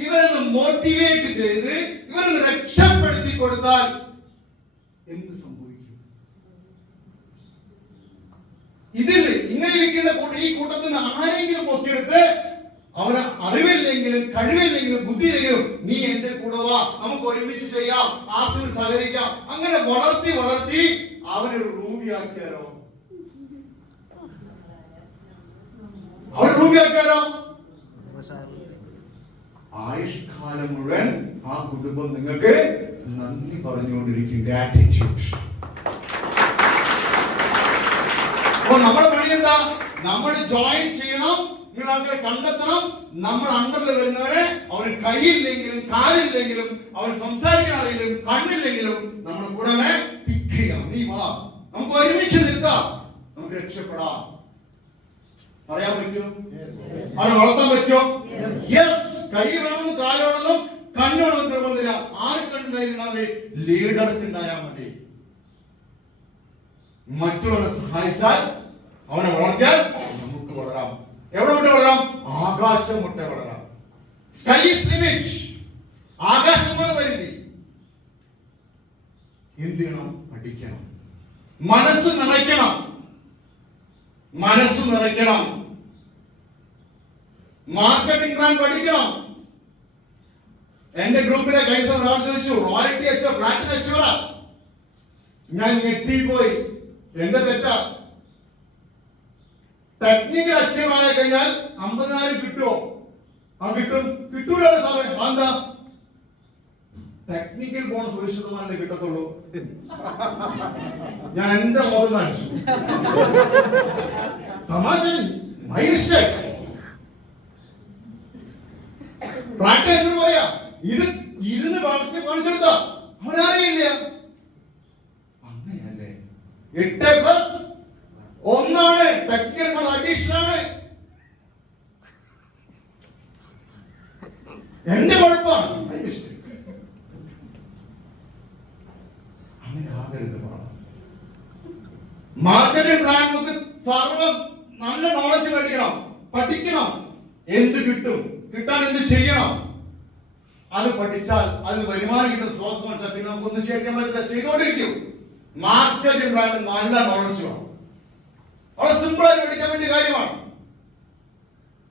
ഇവരൊന്ന് മോട്ടിവേറ്റ് ചെയ്ത് ഇവരൊന്ന് രക്ഷപ്പെടുത്തി കൊടുത്താൽ എന്ത് സംഭവിക്കും? ഇതിൽ ഇങ്ങനെ ഇരിക്കുന്ന ഈ കൂട്ടത്തിൽ ആരെങ്കിലും പൊക്കിയെടുത്ത് അവന് അറിവില്ലെങ്കിലും കഴിവില്ലെങ്കിലും ബുദ്ധിയില്ലെങ്കിലും നീ എന്റെ കൂടെ വാ, നമുക്ക് ഒരുമിച്ച് ചെയ്യാം, ആശയം സഹകരിക്കാം, അങ്ങനെ വളർത്തി അവനൊരു റൂബിയാക്കിയാലോ? ആയുഷ്കാലം മുഴുവൻ ആ കുടുംബം നിങ്ങൾക്ക് നന്ദി പറഞ്ഞുകൊണ്ടിരിക്കും. ഗ്രാറ്റിറ്റ്യൂഡ്. അപ്പൊ നമ്മുടെ പണി എന്താ? നമ്മൾ ജോയിൻ ചെയ്യണം, നിങ്ങൾ ആൾക്കാരെ കണ്ടെത്തണം. നമ്മൾ അണ്ടറിൽ വരുന്നവരെ അവന് കൈയില്ലെങ്കിലും കാലില്ലെങ്കിലും അവൻ സംസാരിക്കാൻ അറിയില്ലെങ്കിലും കണ്ണില്ലെങ്കിലും നമ്മൾ കൂടെ പിക്ക് ചെയ്യാം. നീ വാ, നമുക്ക് ഒരുമിച്ച് നിൽക്കാം, നമുക്ക് രക്ഷപ്പെടാം. പറയാൻ പറ്റുമോ? അവനെ വളർത്താൻ പറ്റുമോ? യെസ്. കൈ വേണമെന്നും കാല് വേണമെന്നും കണ്ണ് വേണമെന്നും നിർബന്ധമില്ല. ആർക്ക് കണ്ടുണ്ടായിരുന്നാല് ലീഡർക്ക് ഉണ്ടായാൽ മതി. മറ്റുള്ളവരെ സഹായിച്ചാൽ, അവനെ വളർത്തിയാൽ നമുക്ക് വളരാം. എവിടെ മുട്ട വളരാം? ആകാശം മുട്ട വളരാം. Sky is limit. ആകാശമാണ് പരിധി. എന്ത് ചെയ്യണം? പഠിക്കണം. മനസ്സ് നിറയ്ക്കണം. മാർക്കറ്റിംഗ് പ്ലാൻ പഠിക്കണം. എന്റെ ഗ്രൂപ്പിലെ കഴിഞ്ഞ ഒരാൾ ചോദിച്ചു, റോയൽറ്റി അച്ചീവർ, പ്ലാറ്റിനം അച്ചീവറാ. ഞാൻ ഞെട്ടിപ്പോയി. എന്റെ തെറ്റാ. ടെക്നിക്കൽ അച്ചീവർ ആയി കഴിഞ്ഞാൽ 50,000 കിട്ടുമോ? കിട്ടൂലോ സാറേ. എന്താ? ടെക്നിക്കൽ ബോണസ് 1% കിട്ടത്തുള്ളൂ. ഞാൻ എന്റെ മുഖത്ത് അടിച്ചു. തമാശ. My mistake. പ്രാക്ടീസ് പറയാ, ഇത് ഇരുന്ന് കാണിച്ചെടുത്ത അവരറിയില്ല. അങ്ങനെയല്ലേ? 8+1 ടെക്നിക്കൽ അഡീഷൻ ആണ്. എന്റെ കുഴപ്പമാണ്. My mistake. അങ്ങനെ ആകരുത്. മാർക്കറ്റിംഗ് പ്ലാൻ നമുക്ക് സർവ്വം നല്ല നോളജ് മേടിക്കണം, പഠിക്കണം. എന്ത് കിട്ടും, കിട്ടാൻ എന്ത് ചെയ്യണം, അത് പഠിച്ചാൽ അതിന് വരുമാനം കിട്ടുന്ന സ്രോതസ് മനസ്സിലാക്കി പിന്നെ നമുക്കൊന്നും ചെയ്യാൻ പറ്റില്ല, ചെയ്തുകൊണ്ടിരിക്കും. മാർക്കറ്റിംഗ് പ്ലാൻ നല്ല നോളജ് വേണം. വളരെ സിമ്പിൾ ആയിട്ട് പഠിക്കാൻ വേണ്ടിയ കാര്യമാണ്.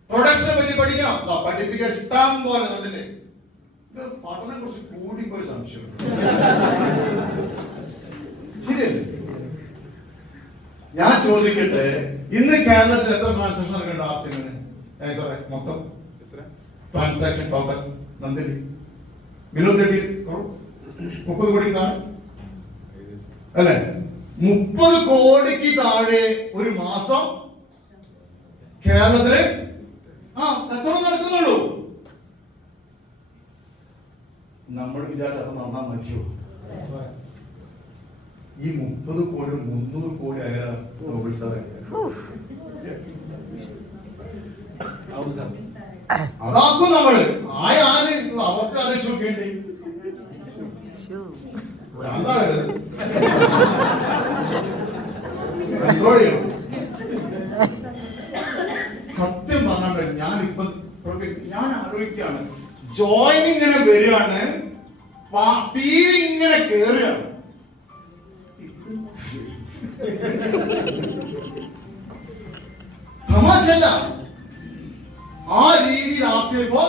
പ്രൊഡക്ഷനെ പറ്റി പഠിക്കണം. പഠിപ്പിക്കാൻ ഇഷ്ടം പോലെ അതിന്റെ പഠനം കുറച്ച് കൂടിപ്പോയി സംശയം. ശരിയല്ലേ? ഞാൻ ചോദിക്കട്ടെ, ഇന്ന് കേരളത്തിൽ എത്ര ട്രാൻസാക്ഷൻ നടക്കേണ്ട ആവശ്യമില്ല സാറേ? മൊത്തം ട്രാൻസാക്ഷൻ ടോട്ടൽ നന്ദിനി ബിലോ 30 കോടി താഴെ അല്ലെ? 30 കോടിക്ക് താഴെ ഒരു മാസം കേരളത്തില് കച്ചവടം നടക്കുന്നുള്ളൂ. നമ്മൾ വിചാരിച്ചത് നന്നാ മതിയോ? ഈ 30 കോടി 300 കോടി ആയ സാറേ, അതാക്കും നമ്മള്. ആര് അവസ്ഥ ആലോചിച്ച് നോക്കേണ്ടി. സത്യം പറഞ്ഞാൽ ഞാൻ ആലോചിക്കാണ്, ജോയിൻ ഇങ്ങനെ വരികയാണ്, PV ഇങ്ങനെ കേറുകയാണ്. തമാശല്ല. ആ രീതിയിൽ ആസ്യപ്പോ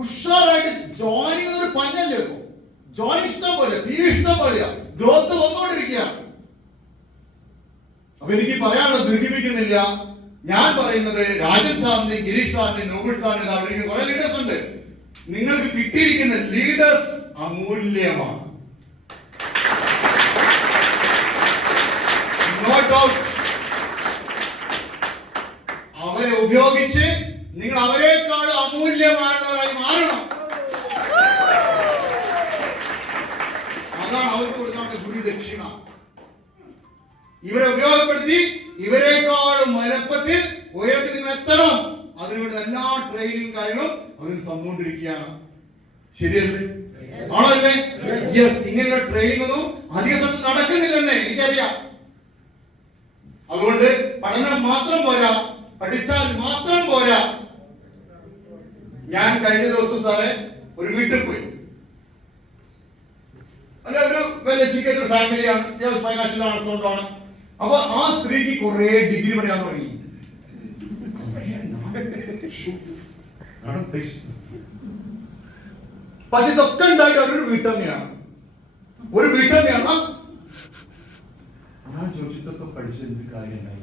ഉഷാറായിട്ട് ജോയിനിങ് ഒരു പഞ്ഞല്ലേ. ഇപ്പോ ജോയിൻ ഇഷ്ടം പോലെ, PV ഇഷ്ടം പോലെ, ഗ്രോത്ത് വന്നുകൊണ്ടിരിക്കുകയാണ്. അപ്പൊ എനിക്ക് പറയാനുള്ളത് ദീർഘിപ്പിക്കുന്നില്ല. ഞാൻ പറയുന്നത് രാജൻ സാറിന്റെയും ഗിരീഷ് സാറിന്റെയും നോബിൾ സാറിന്റെയും അവർക്ക് കുറെ ലീഡേഴ്സ് ഉണ്ട്. നിങ്ങൾക്ക് കിട്ടിയിരിക്കുന്ന ലീഡേഴ്സ് അമൂല്യമാണ്. No doubt. അവരെ ഉപയോഗിച്ച് നിങ്ങൾ അവരെക്കാൾ അമൂല്യമായുള്ളവരായി മാറണം. അതാണ് അവർക്ക് കൊടുക്കാനുള്ള ഗുരുദക്ഷിണ. ഇവരെ ഉപയോഗപ്പെടുത്തി ഇവരെക്കാളും വലുപ്പത്തിൽ ഉയരത്തിൽ നിന്ന് എത്തണം. അതിനുവേണ്ടി എല്ലാ ട്രെയിനിങ് കാര്യങ്ങളും അതിന് തന്നുകൊണ്ടിരിക്കുകയാണ്. ശരിയല്ലേ? ആണോ അല്ലേ? യെസ്. ഇങ്ങനെയുള്ള ട്രെയിനിങ് ഒന്നും അധിക സ്ഥലത്ത് നടക്കുന്നില്ലെന്നേ എനിക്കറിയാം. അതുകൊണ്ട് പഠനം മാത്രം പോരാ, പഠിച്ചാൽ മാത്രം പോരാ. ഞാൻ കഴിഞ്ഞ ദിവസം സാറേ ഒരു വീട്ടിൽ പോയി. അല്ല, ഒരു വെൽ എഡ്യൂക്കേറ്റഡ് ഫാമിലിയാണ്, ഫൈനാൻഷ്യൽ ആണസോണ്ടാണ്. അപ്പൊ ആ സ്ത്രീക്ക് കുറെ ഡിഗ്രി പറയാൻ തുടങ്ങി. പക്ഷെ ഇതൊക്കെ ഉണ്ടായിട്ട് അവരൊരു വീട്ടമ്മയാണ്. ഞാൻ ചോദിച്ചതൊക്കെ പഠിച്ച എന്ത് കാര്യം ഉണ്ടായി?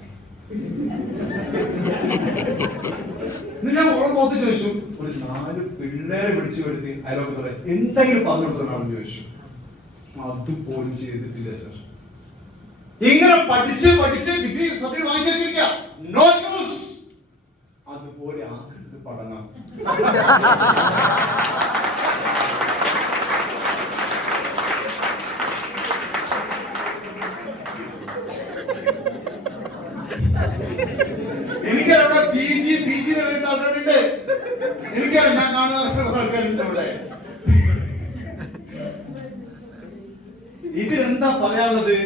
ഞാൻ ഓരോ നോക്കി ചോദിച്ചു, ഒരു 4 പിള്ളേരെ പിടിച്ചു വരുത്തി അയലോക്കത്തോടെ എന്തെങ്കിലും പറഞ്ഞു കൊടുത്തതാണെന്ന് ചോദിച്ചു. അതുപോലും ചെയ്തിട്ടില്ല സർ. ഇങ്ങനെ പഠിച്ച് ഡിഗ്രി സർട്ടിഫിക്കറ്റ് വാങ്ങിച്ചു വെച്ചിരിക്കുക. No use. അതുപോലെ ആക്കരുത് പഠനം. എനിക്കവിടെ PG വരുന്ന ആൾക്കാരുണ്ട്. എനിക്കറിയാം, ഞാൻ കാണുന്ന ആൾക്കാരുണ്ട് അവിടെ. ഇതിലെന്താ പറയാനുള്ളത്?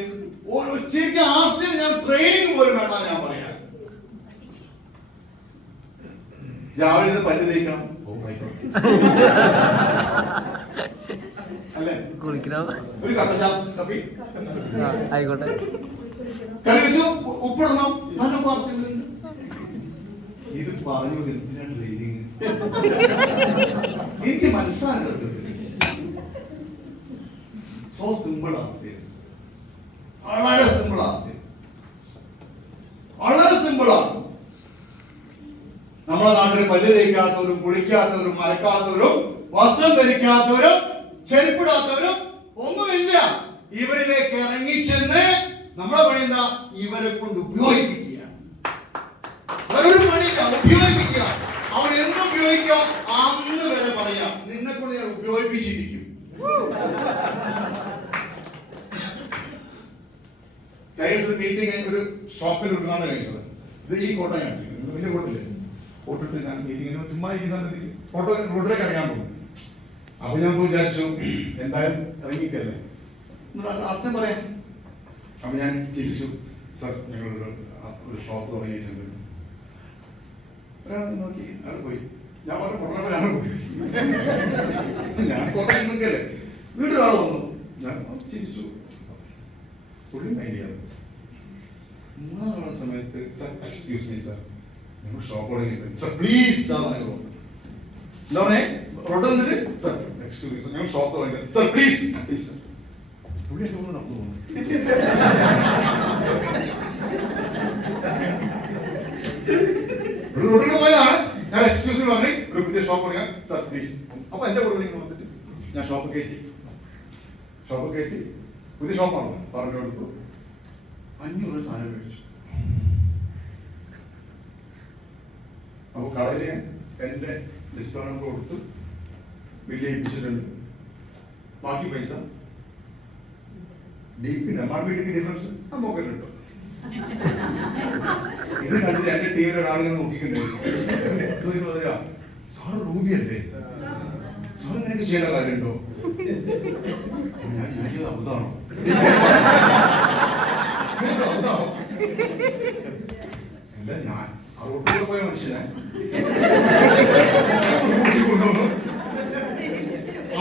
ശരിക്കും ആസ്യം ഞാൻ ട്രെയിനിങ് പോലും വേണ്ട ഞാൻ പറയാം. രാവിലെ പല്ല് തേക്കണം അല്ലേ? ഒരു കപ്പി ആയിക്കോട്ടെ. കറി വെച്ചു, ഉപ്പിടണം, നല്ല പാർസൽ. ഇത് പറഞ്ഞു എന്തിനാണ് ട്രെയിനിങ്? എനിക്ക് മനസ്സിലാകുന്നത് സോ സിമ്പിൾ ആശയം, വളരെ സിമ്പിൾ ആശയം, വളരെ സിമ്പിളാണ്. നമ്മുടെ നാട്ടിൽ പല്ല് തേക്കാത്തവരും കുളിക്കാത്തവരും മരക്കാത്തവരും വസ്ത്രം ധരിക്കാത്തവരും ചെരുപ്പിടാത്തവരും ഒന്നുമില്ല. ഇവരിലേക്ക് ഇറങ്ങിച്ചെന്ന് നമ്മളെ പണി എന്താ? ഇവരെ കൊണ്ട് ഉപയോഗിപ്പിക്കുക. ഒരു പണിയില്ല, ഉപയോഗിപ്പിക്കുക. അവൻ എന്ന് ഉപയോഗിക്കാം അന്ന് വരെ പറയാം നിന്നെ കൊണ്ട് ഞാൻ ഉപയോഗിപ്പിച്ചിരിക്കും. മീറ്റിംഗ് ഒരു ഷോപ്പിൽ ഉള്ളതാണ് കഴിച്ചത്. ഇത് ഈ കോട്ട ഞാൻ വലിയ കോട്ടില്ലേ, കോട്ടിട്ട് ഞാൻ മീറ്റിംഗിന് ചുമ്മാ ഇരിക്കുന്ന സമയത്ത് ഫോട്ടോ റോഡിലേക്ക് ഇറങ്ങാൻ പോകും. അപ്പൊ ഞാൻ വിചാരിച്ചു എന്തായാലും ഇറങ്ങിക്കല്ലേ ആശയം പറയാം. അപ്പൊ ഞാൻ ചിരിച്ചു, സർ ഞങ്ങളൊരു ഷോപ്പ് തുടങ്ങിയിട്ടുണ്ട്. ഒരാൾ നോക്കി, അയാൾ പോയി. ഞാൻ പറഞ്ഞു കൊള്ളവരാണ് പോയി. ഞാൻ കോട്ടയിൽ നിൽക്കല്ലേ, വീട്ടിൽ വന്നു. ഞാൻ ചിരിച്ചു, പുള്ളി മൈൻഡ് ചെയ്യാതെ. മൂന്നാം സമയത്ത് സർ എക്സ്ക്യൂസ് മീ സർ, ഞങ്ങൾ ഷോപ്പ് തുടങ്ങിയിട്ടുണ്ട് സർ പ്ലീസ് സാർ എന്താ പറഞ്ഞേ? റോഡ് വന്നിട്ട് സർ എക്സ്ക്യൂസ് മീ സർ, ഞങ്ങൾ ഷോപ്പ് തുടങ്ങിയിട്ടുണ്ട് സർ പ്ലീസ് പ്ലീസ് സർ. പുള്ളി എന്നെ കൊണ്ട് നടന്നു പോകുന്നു. റോഡിൽ പോയതാണ്. ഞാൻ എക്സ്ക്യൂസ് മീ പറഞ്ഞു, ഒരു പുതിയ ഷോപ്പ് തുടങ്ങാൻ സർ പ്ലീസ്. അപ്പൊ എന്റെ കൂടെ നിങ്ങൾ വന്നിട്ട് ഞാൻ ഷോപ്പ് കയറ്റി പുതിയ ഷോപ്പാണ് പറഞ്ഞു കൊടുത്തു. 500 സാധനം മേടിച്ചു. അപ്പൊ കടയിൽ ഞാൻ എന്റെ ഡിസ്പ്ലേ നമ്പർ കൊടുത്ത് ബില്ല് ചെയ്യിപ്പിച്ചിട്ടുണ്ട്. ബാക്കി പൈസ MRP ഡിഫറൻസ് ആ പോക്കറ്റിൽ ഇട്ടു. ഇത് കണ്ടിട്ട് എന്റെ ടീമിലെ ഒരാളിനെ നോക്കിയിട്ടുണ്ടായിരുന്നു. സാറ് റൂബിയല്ലേ, സാറ് നിനക്ക് ചെയ്യേണ്ട കാര്യമുണ്ടോ? ഞാൻ വിചാരിച്ചത് അബുദാണോ? അല്ല, ഞാൻ ആ റോട്ടിലൂടെ പോയ മനുഷ്യനെ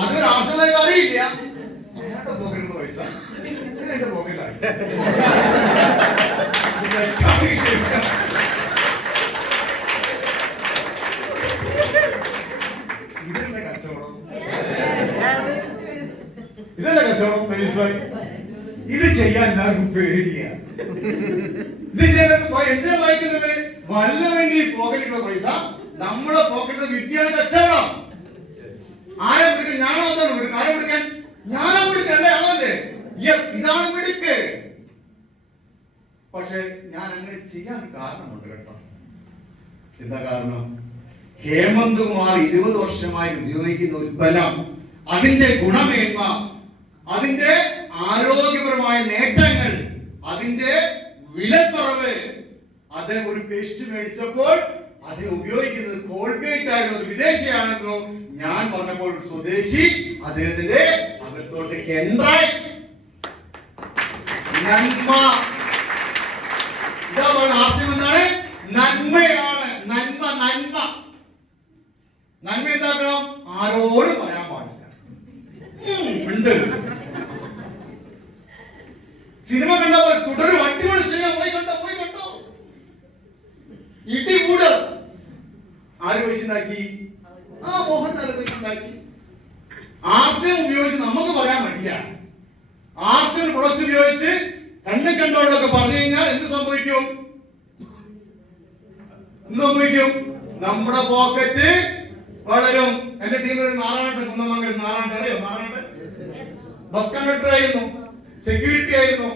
അതൊരു ആവശ്യമായ കാര്യമില്ല. അയാളുടെ പോക്കറ്റിൽ പൈസ എന്റെ പോക്കറ്റിലായി. ഇതല്ലേ കച്ചവടം? ഇതല്ലേ കച്ചവടം? മനസ്സിലായി? ഇത് ചെയ്യാൻ എല്ലാവർക്കും പേടിയാ. ഇത് ചെയ്യാൻ എന്തിനാ വായിക്കുന്നത്? വല്ലവെങ്കിൽ പോക്കറ്റിലുള്ള പൈസ നമ്മളെ പോക്കറ്റിൽ വിദ്യയാണ് കച്ചവടം. ആരെ പിടിക്കാൻ? ഞാനോ എന്താണ് പിടിക്കുക? ആരെ പിടിക്കാൻ? ഞാനോ പിടിക്കല്ലേ? ആണല്ലേ? ഇതാണ് പിടിക്ക്. പക്ഷെ ഞാൻ അങ്ങനെ ചെയ്യാൻ കാരണമുണ്ട് കേട്ടോ. എന്താ കാരണം? ഹേമന്ത് കുമാർ 20 വർഷമായി ഉപയോഗിക്കുന്ന ഉൽപ്പന്നം, അതിന്റെ ഗുണമേന്മ, അതിന്റെ ആരോഗ്യപരമായ നേട്ടങ്ങൾ, അതിന്റെ വിലക്കുറവ്, അത് ഒരു പേസ്റ്റ് മേടിച്ചപ്പോൾ അത് ഉപയോഗിക്കുന്നത് കോൾഗേറ്റ് ആയിരുന്നു, വിദേശിയാണെന്നോ ഞാൻ പറഞ്ഞപ്പോൾ സ്വദേശി അദ്ദേഹത്തിന്റെ അകത്തോട്ടേക്ക് എൻട്രായി. നന്മ, ഇതാ പറയുന്ന ആശയം എന്താണ്? നന്മയാണ്. നന്മ നന്മ നന്മ എന്താക്കണം? ആരോടും പറയാൻ പാടില്ല. സിനിമ കണ്ടപ്പോൾ തുടരും, അടിപൊളി സിനിമ, പോയി കണ്ടോ ഇടി കൂട്. ആര് പൈസ ഉണ്ടാക്കി? മോഹൻലാൽ പൈസ ഉണ്ടാക്കി. ആശയം ഉപയോഗിച്ച് നമുക്ക് പറയാൻ പറ്റില്ല. ആശയം പ്രൊഡക്റ്റ് ഉപയോഗിച്ച് കണ്ണു കണ്ടോളൊക്കെ പറഞ്ഞു കഴിഞ്ഞാൽ എന്ത് സംഭവിക്കും? നമ്മുടെ പോക്കറ്റ് വളരും. എന്റെ ടീമിൽ നാരായണൻ, കുന്നമംഗലം നാരായണൻ, അറിയോ? നാരായണൻ ബസ് കണ്ടക്ടർ ആയിരുന്നു, സെക്യൂരിറ്റി ആയിരുന്നു.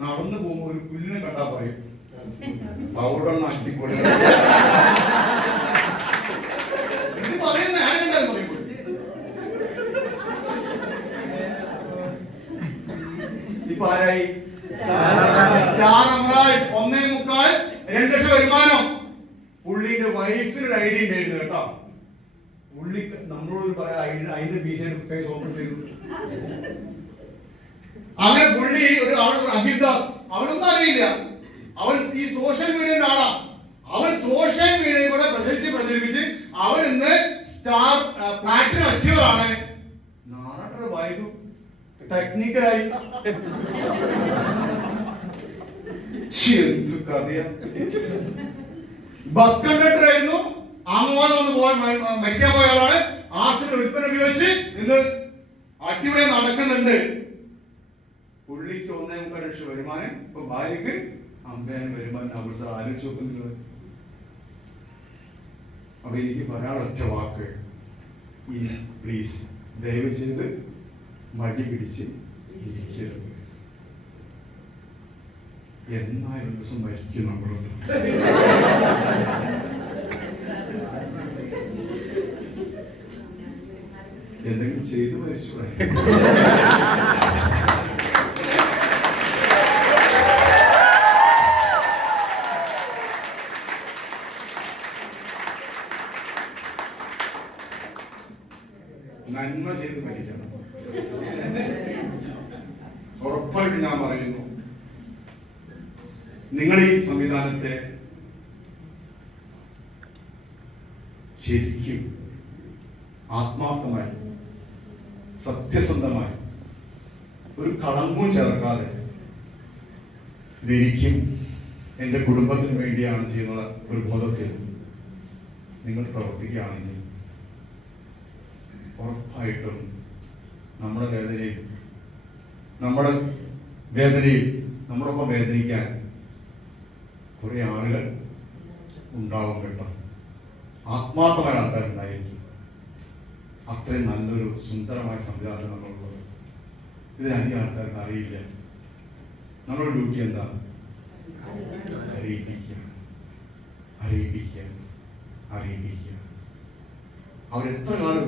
നടന്നു പോകുമ്പോ ഒരു പുല്ലിനെ കണ്ടാ പറയും പൗഡർ അടിപൊളി പറയുന്ന ആരെന്തായാലും പറയും. ഇപ്പൊ ആരായി? 1.25 ലക്ഷം വരുമാനം. പുള്ളിന്റെ വൈഫിനൊരു ഐഡിയ ഉണ്ടായിരുന്നു കേട്ടോ. പുള്ളി നമ്മളോട് പറയാ അതിന്റെ ബീസൈഡ് ഓപ്പൺ ചെയ്തു. അങ്ങനെ പുള്ളി ഒരു ആള് അഖിൽദാസ്, അവനൊന്നും അറിയില്ല. അവൻ ഈ സോഷ്യൽ മീഡിയയുടെ ആളാ. അവൻ സോഷ്യൽ മീഡിയയിൽ കൂടെ പ്രചരിപ്പിച്ച് അവൻ ഇന്ന് സ്റ്റാർ പ്ലാറ്റിനം അച്ചീവർ ആണ്. നാരായണ വൈഫ് ടെക്നിക്കലായി. എന്ത് കഥയാ. ബസ് കണ്ടക്ടർ ആയിരുന്നു, ആമുവാദം വന്ന് മരിക്കാൻ പോയ ആളാണ്. ആർസിന്റെ ഉൽപ്പന്നം ഉപയോഗിച്ച് ഇന്ന് അടിപൊളി നടക്കുന്നുണ്ട്. പുള്ളിക്ക് 1.25 ലക്ഷം വരുമാനം, ഇപ്പൊ ഭാര്യക്ക് 50,000 വരുമാനം. അവർ ആലോചിച്ച് നോക്കുന്നില്ല. അപ്പൊ എനിക്ക് പറയാനൊറ്റ വാക്ക്, ഇനി പ്ലീസ് ദയവ് ചെയ്ത് മടി പിടിച്ച് ഇരിക്കരുത്. എന്നാലും ദിവസം മരിക്കും നമ്മളുണ്ട്. എന്തെങ്കിലും ചെയ്ത് മരിച്ചൂടെ? നന്മ ചെയ്ത് മരിക്കണം. ഉറപ്പായിട്ട് ഞാൻ പറയുന്നു, നിങ്ങൾ ഈ സംവിധാനത്തെ ശരിക്കും ആത്മാർത്ഥമായി സത്യസന്ധമായി ഒരു കളങ്കവും ചേർക്കാതെ ഇതെനിക്കും എൻ്റെ കുടുംബത്തിന് വേണ്ടിയാണ് ചെയ്യുന്ന ഒരു ബോധത്തിൽ നിങ്ങൾ പ്രവർത്തിക്കുകയാണെങ്കിൽ ഉറപ്പായിട്ടും നമ്മുടെ വേദനയിൽ നമ്മോടൊപ്പം വേദനിക്കാൻ കുറെ ആളുകൾ ഉണ്ടാവും കേട്ടോ. ആത്മാർത്ഥമായ ആൾക്കാരുണ്ടായിരിക്കും. അത്രയും നല്ലൊരു സുന്ദരമായ സംവിധാനം നമ്മളുള്ളത്. ഇതിനധികം ആൾക്കാർക്ക് അറിയില്ല. നമ്മുടെ ഡ്യൂട്ടി എന്താണ്? അറിയിപ്പിക്കുക, അറിയിപ്പിക്കുക, അറിയിപ്പിക്കുക. അവരെത്ര കാലം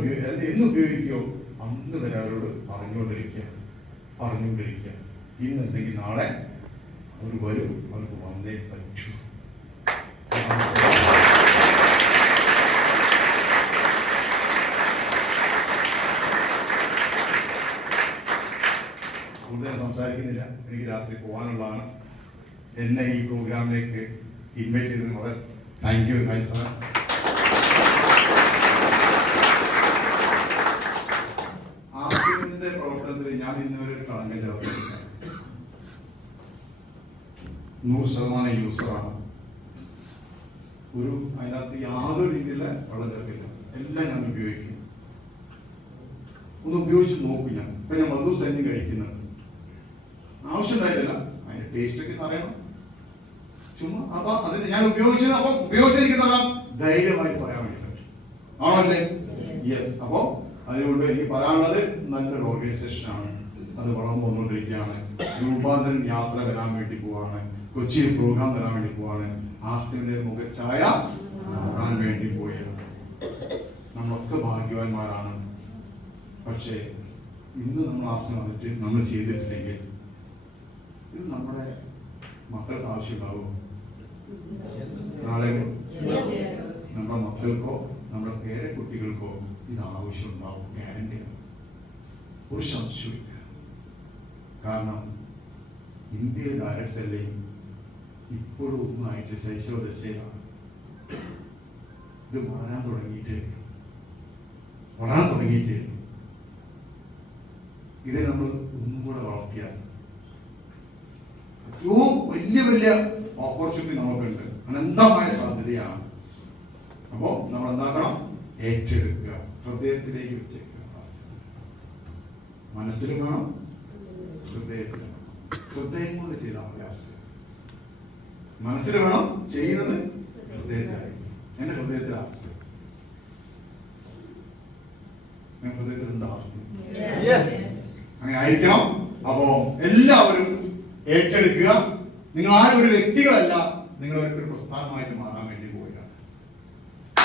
എന്ന് ഉപയോഗിക്കുകയോ അന്ന് വരെ അവരോട് പറഞ്ഞുകൊണ്ടിരിക്കുക. ഇന്നല്ലെങ്കിൽ നാളെ അവർ വരും, അവർക്ക് വന്നേ പറ്റൂ. കൂടുതൽ സംസാരിക്കുന്നില്ല, എനിക്ക് രാത്രി പോകാനുള്ളതാണ്. എന്നെ ഈ പ്രോഗ്രാമിലേക്ക് ഇൻവൈറ്റ് ചെയ്തതിന് വളരെ താങ്ക് യു സാർ. ആർസിന്റെ പ്രവർത്തനത്തിൽ ഞാൻ ഇന്നുവരെ ഒരു കളങ്കം ചേർത്തിട്ടില്ല. 100% യൂസറാണ്. അതിനകത്ത് യാതൊരു രീതിയിലുള്ള വെള്ളം ചേർക്കില്ല. എല്ലാം ഞാൻ ഉപയോഗിക്കും. ഒന്ന് ഉപയോഗിച്ച് നോക്കും. ഇപ്പൊ ഞാൻ മധു സന്നി കഴിക്കുന്നുണ്ട്. ആവശ്യമുണ്ടായിട്ടില്ല, അതിന്റെ ടേസ്റ്റ് ഒക്കെ അറിയണം. ചുമ്മാ അപ്പൊ അതിന് ഞാൻ ഉപയോഗിച്ചത്, അപ്പൊ ഉപയോഗിച്ചിരിക്കുന്ന ധൈര്യമായിട്ട് പറയാൻ വേണ്ടി പറ്റും. ആണോ അല്ലേ? യെസ്. അപ്പൊ അതുകൊണ്ട് എനിക്ക് പറയാനുള്ളത്, നല്ലൊരു ഓർഗനൈസേഷനാണ്. അത് വളർന്നു വന്നുകൊണ്ടിരിക്കുകയാണ്. രൂപാന്തരം യാത്ര വരാൻ വേണ്ടി പോവാണ്. കൊച്ചിയിൽ പ്രോഗ്രാം വരാൻ വേണ്ടി പോവാണ്. ആർസിന്റെ മുഖച്ഛായ മാറാൻ വേണ്ടി പോവുകയാണ്. നമ്മളൊക്കെ ഭാഗ്യവാന്മാരാണ്. പക്ഷേ ഇന്ന് നമ്മൾ ആർസി വന്നിട്ട് നമ്മൾ ചെയ്തിട്ടില്ലെങ്കിൽ ഇത് നമ്മുടെ മക്കൾക്ക് ആവശ്യമുണ്ടാവുമോ? നാളെ നമ്മുടെ മക്കൾക്കോ നമ്മുടെ പേരക്കുട്ടികൾക്കോ ഇത് ആവശ്യമുണ്ടാവും. ഗ്യാരണ്ടിയാണ്, ഒരു സംശയമില്ല. കാരണം ഇന്ത്യയുടെ ഡയറക്ട് സെല്ലിംഗ് ഇപ്പോഴും ഒന്നായിട്ട് ശൈശവദശയിലാണ്. ഇത് വളരാൻ തുടങ്ങിയിട്ട് ഇതിനെ നമ്മൾ ഒന്നും കൂടെ വളർത്തിയാൽ ഏറ്റവും വലിയ ഓപ്പർച്യൂണിറ്റി നമുക്കുണ്ട്. അനന്തമായ സാധ്യതയാണ്. അപ്പോൾ നമ്മൾ എന്താക്കണം? ഏറ്റെടുക്കുക, ഹൃദയത്തിലേക്ക് വെച്ചേക്കുക. മനസ്സിലും വേണം, ഹൃദയത്തിലും. ഹൃദയം കൊണ്ട് ചെയ്താൽ മതി. മനസ്സിൽ വേണം, ചെയ്യുന്നത് ഹൃദയത്തിലായി. എന്റെ ഹൃദയത്തിൽ ആർസി, ഹൃദയത്തിലുണ്ട് ആർസി. അങ്ങനെ ആയിരിക്കണം. അപ്പോ എല്ലാവരും ഏറ്റെടുക്കുക. നിങ്ങൾ ആരും ഒരു വ്യക്തികളല്ല, നിങ്ങൾ ഒരു പ്രസ്ഥാനമായിട്ട് മാറാൻ വേണ്ടി പോവുക.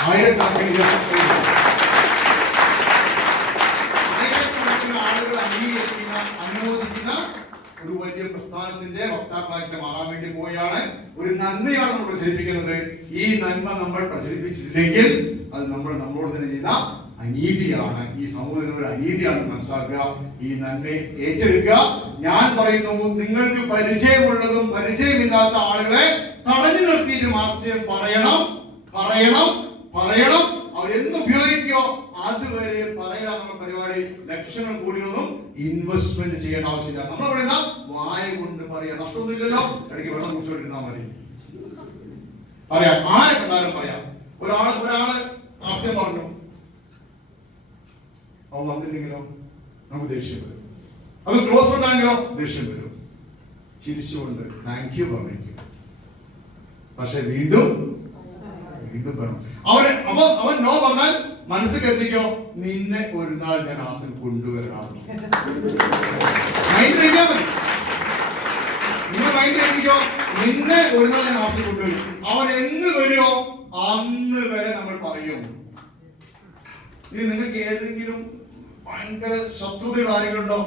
ആയിരക്കണക്കിന് ആളുകൾ അംഗീകരിക്കുന്ന, അനുമോദിക്കുന്ന ഒരു വലിയ പ്രസ്ഥാനത്തിന്റെ വക്താക്കളായിട്ട് മാറാൻ വേണ്ടി പോവുകയാണ്. ഒരു നന്മയാണ് നമ്മൾ പ്രചരിപ്പിക്കുന്നത്. ഈ നന്മ നമ്മൾ പ്രചരിപ്പിച്ചില്ലെങ്കിൽ അത് നമ്മളോട് തന്നെ ചെയ്ത അനീതിയാണ്. ഈ സമൂഹത്തിന് ഒരു അനീതിയാണ് മനസ്സിലാക്കുക. ഈ നന്മ ഏറ്റെടുക്കുക. ഞാൻ പറയുന്നു, നിങ്ങൾക്ക് പരിചയമുള്ളതും പരിചയമില്ലാത്ത ആളുകളെ തടഞ്ഞു നിർത്തിയിട്ട് മാർക്സിയം പറയണം. അവരെന്ന് ഉപയോഗിക്കോ അതുവരെ പറയാ നമ്മുടെ പരിപാടി ലക്ഷങ്ങൾ കൂടിയൊന്നും ഇൻവെസ്റ്റ്മെന്റ് ചെയ്യേണ്ട ആവശ്യമില്ല. നമ്മൾ പറയുന്ന വായ കൊണ്ട് പറയാ, നഷ്ടമൊന്നുമില്ലല്ലോ. ഇടയ്ക്ക് വെള്ളം കുടിച്ചോണ്ടിരുന്നാൽ മതി. പറയാം, ആരെ കണ്ടാലും പറയാം. ഒരാള് ആശയം പറഞ്ഞു, അവൻ വന്നില്ലെങ്കിലോ നമുക്ക് ദേഷ്യം വരും. അത് ക്ലോസ് ഫ്രണ്ട് ആണെങ്കിലോ ദേഷ്യം വരും. ചിരിച്ചുകൊണ്ട് താങ്ക് യു പറഞ്ഞേക്കും. പക്ഷെ വീണ്ടും പറയണം. അവൻ നോ പറഞ്ഞാൽ മനസ്സ് കരുതിക്കോ, നിന്നെ ഒരു നാൾ ഞാൻ ആസിൽ കൊണ്ടുവരണം. മൈൻഡ് എഴുതിയാൽ മതി. നിങ്ങൾ മൈൻഡ് എഴുതിക്കോ, നിന്നെ ഒരു നാൾ ഞാൻ ആസിൽ കൊണ്ടുവരും. അവൻ എന്ന് വരുമോ അന്ന് വരെ നമ്മൾ പറയും. ഇനി നിങ്ങൾക്ക് ഏതെങ്കിലും ഭയങ്കര ശത്രുതയുടെ ആരെങ്കിലും ഉണ്ടോ?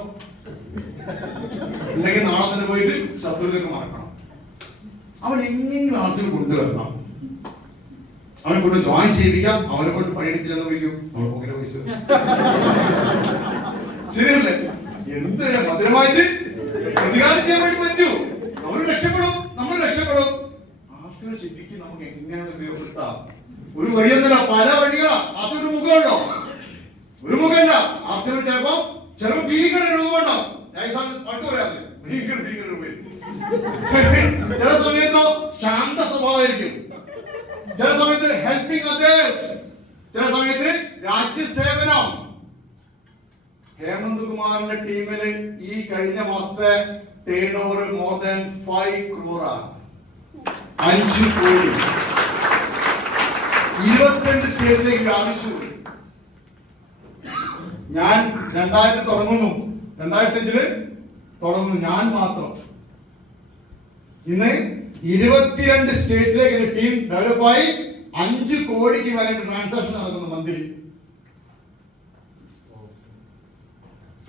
ഉണ്ടെങ്കിൽ നാളെ തന്നെ പോയിട്ട് ശത്രുതയൊക്കെ മറക്കണം. അവൻ എങ്ങനെയും ക്ലാസ്സിൽ കൊണ്ടുവരണം. അവനെ കൊണ്ട് ജോയിൻ ചെയ്യിപ്പിക്കാം, അവനെ കൊണ്ട് പണിയെടുപ്പിച്ചെന്ന് വിളിക്കും. നമ്മൾ പോകേണ്ട പൈസ ശരിയല്ലേ? എന്ത് മധുരമായിട്ട് പ്രതികാരം ചെയ്യാൻ വേണ്ടി പറ്റൂ. അവർ രക്ഷപ്പെടും, നമ്മൾ രക്ഷപ്പെടും. ആസിനെ ശരിക്കും നമുക്ക് എങ്ങനെ ഉപയോഗപ്പെടുത്താം? ഒരു വഴിയൊന്നുമില്ല, പല വഴികളാ. ആസിന് ഒരു മുഖമുണ്ടോ? ഒരു മുഖമല്ല. ആസിന് ചിലപ്പോ ഭീകര രൂപമുണ്ടാവും. പാട്ട് പറയാറില്ല, ഭീകര രൂപം. ചില സമയത്തോ ശാന്ത സ്വഭാവമായിരിക്കും, ചില സമയത്ത് ഹെൽപ്പിംഗ് അതേഴ്സ്, ചില സമയത്ത് രാജ്യസേവനം. ഹേമന്ത് കുമാറിന്റെ ടീമില് ഈ കഴിഞ്ഞ മാസത്തെ turn over more than 5 crore, 5 കോടി 22 സ്റ്റേറ്റിലേക്ക് വ്യാപിച്ചു. ഞാൻ 2005 തുടങ്ങുന്നു ഞാൻ മാത്രം. ഇന്ന് 22 സ്റ്റേറ്റിലേക്ക് ഒരു ടീം ഡെവലപ്പായി 5 കോടിക്ക് വരെ ട്രാൻസാക്ഷൻ നടക്കുന്നു മന്ത്ലി.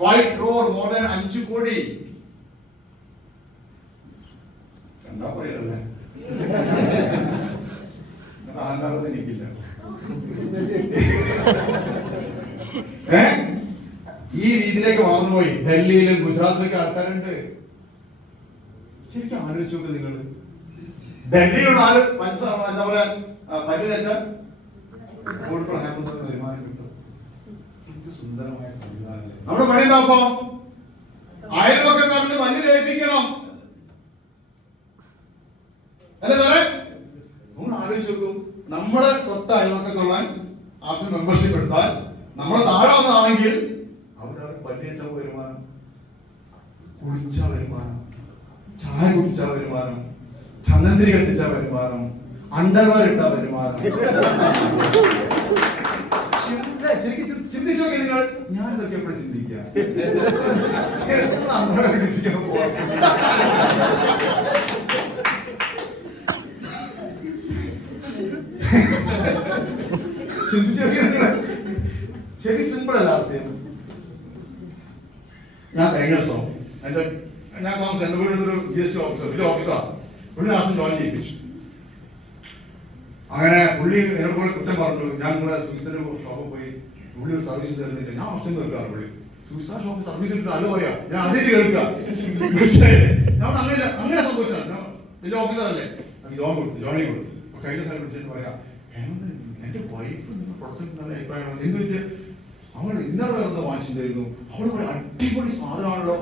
5 crore, മോർ ദാൻ 5 കോടി. എന്താ പറയല്ലേ? അഹങ്കാരത്തിൽ എനിക്കില്ല. ഈ രീതിയിലേക്ക് വളർന്നുപോയി. ഡൽഹിയിലും ഗുജറാത്തിലൊക്കെ ആൾക്കാരുണ്ട്. ശരിക്കും ആലോചിച്ച് നോക്ക് നിങ്ങൾ. ഡൽഹിയിലുള്ള ആള് എന്താ പറയാ പല്ല് വെച്ചാൽ വരുമാനം കിട്ടും. സുന്ദരമായ സംവിധാനം. നമ്മുടെ പണി എന്താ? അയൽപക്കക്കാരന് പല്ല് തേപ്പിക്കണം അല്ലേ സാറേ? നമ്മൾ ആലോചിച്ച് നോക്കൂ. നമ്മളെ തൊട്ട അയൽപക്കത്തുള്ള ആസിന് മെമ്പർഷിപ്പ് എടുത്താൽ നമ്മളെ താഴെ വന്നതാണെങ്കിൽ അവിടെ പല്ല് വെച്ച വരുമാനം, കുളിച്ച വരുമാനം, ചായ കുടിച്ച വരുമാനം, ചന്ദനത്തിരി കത്തിച്ച വരുമാനം, അണ്ടർവെയർ ഇട്ട വരുമാനം. ശരിക്കും ചിന്തിച്ചു നോക്കി നിങ്ങൾ. ഞാൻ ഇതൊക്കെ എപ്പോഴും ചിന്തിക്കുക. ചിന്തിച്ചു നോക്കി നിങ്ങൾ. ശരി, സിമ്പിൾ അല്ല ആശയം. ഞാൻ കഴിഞ്ഞ ദിവസം ഞാൻ താമസം എന്റെ വീട്ടിൽ ഒരു GST ഓഫീസർ, വലിയ ഓഫീസറാണ്. പുള്ളി ആശം ജോയിൻ ചെയ്യിപ്പിച്ചു. അങ്ങനെ പുള്ളി എന്നോട് കൂടെ കുറ്റം പറഞ്ഞു. ഞാൻ നിങ്ങളുടെ സുഹൃത്തിന്റെ ഷോപ്പിൽ പോയി പുള്ളി ഒരു സർവീസ് തരുന്നില്ല. ഞാൻ ആവശ്യം തീർക്കാറ്. പുള്ളി സുഹൃത്താ ഷോപ്പ് സർവീസ് എടുത്ത് നല്ല പറയാ. ഞാൻ അതേ കേൾക്കുക. ഞാൻ അങ്ങനെ സംഭവിച്ചതാണ്. വലിയ ഓഫീസറല്ലേ, ജോയിനിങ് കൊടുത്തു. കഴിഞ്ഞ സ്ഥലം വിളിച്ചിട്ട് പറയാ, എന്റെ വൈഫ് നിങ്ങൾ പ്രൊഡക്റ്റ് നല്ല അഭിപ്രായമാണ്. എന്നിട്ട് അവൾ ഇന്നലെ വേറെ വാങ്ങിച്ചിട്ടുണ്ടായിരുന്നു. അവള് പറയാം അടിപൊളി സാധനമാണല്ലോ.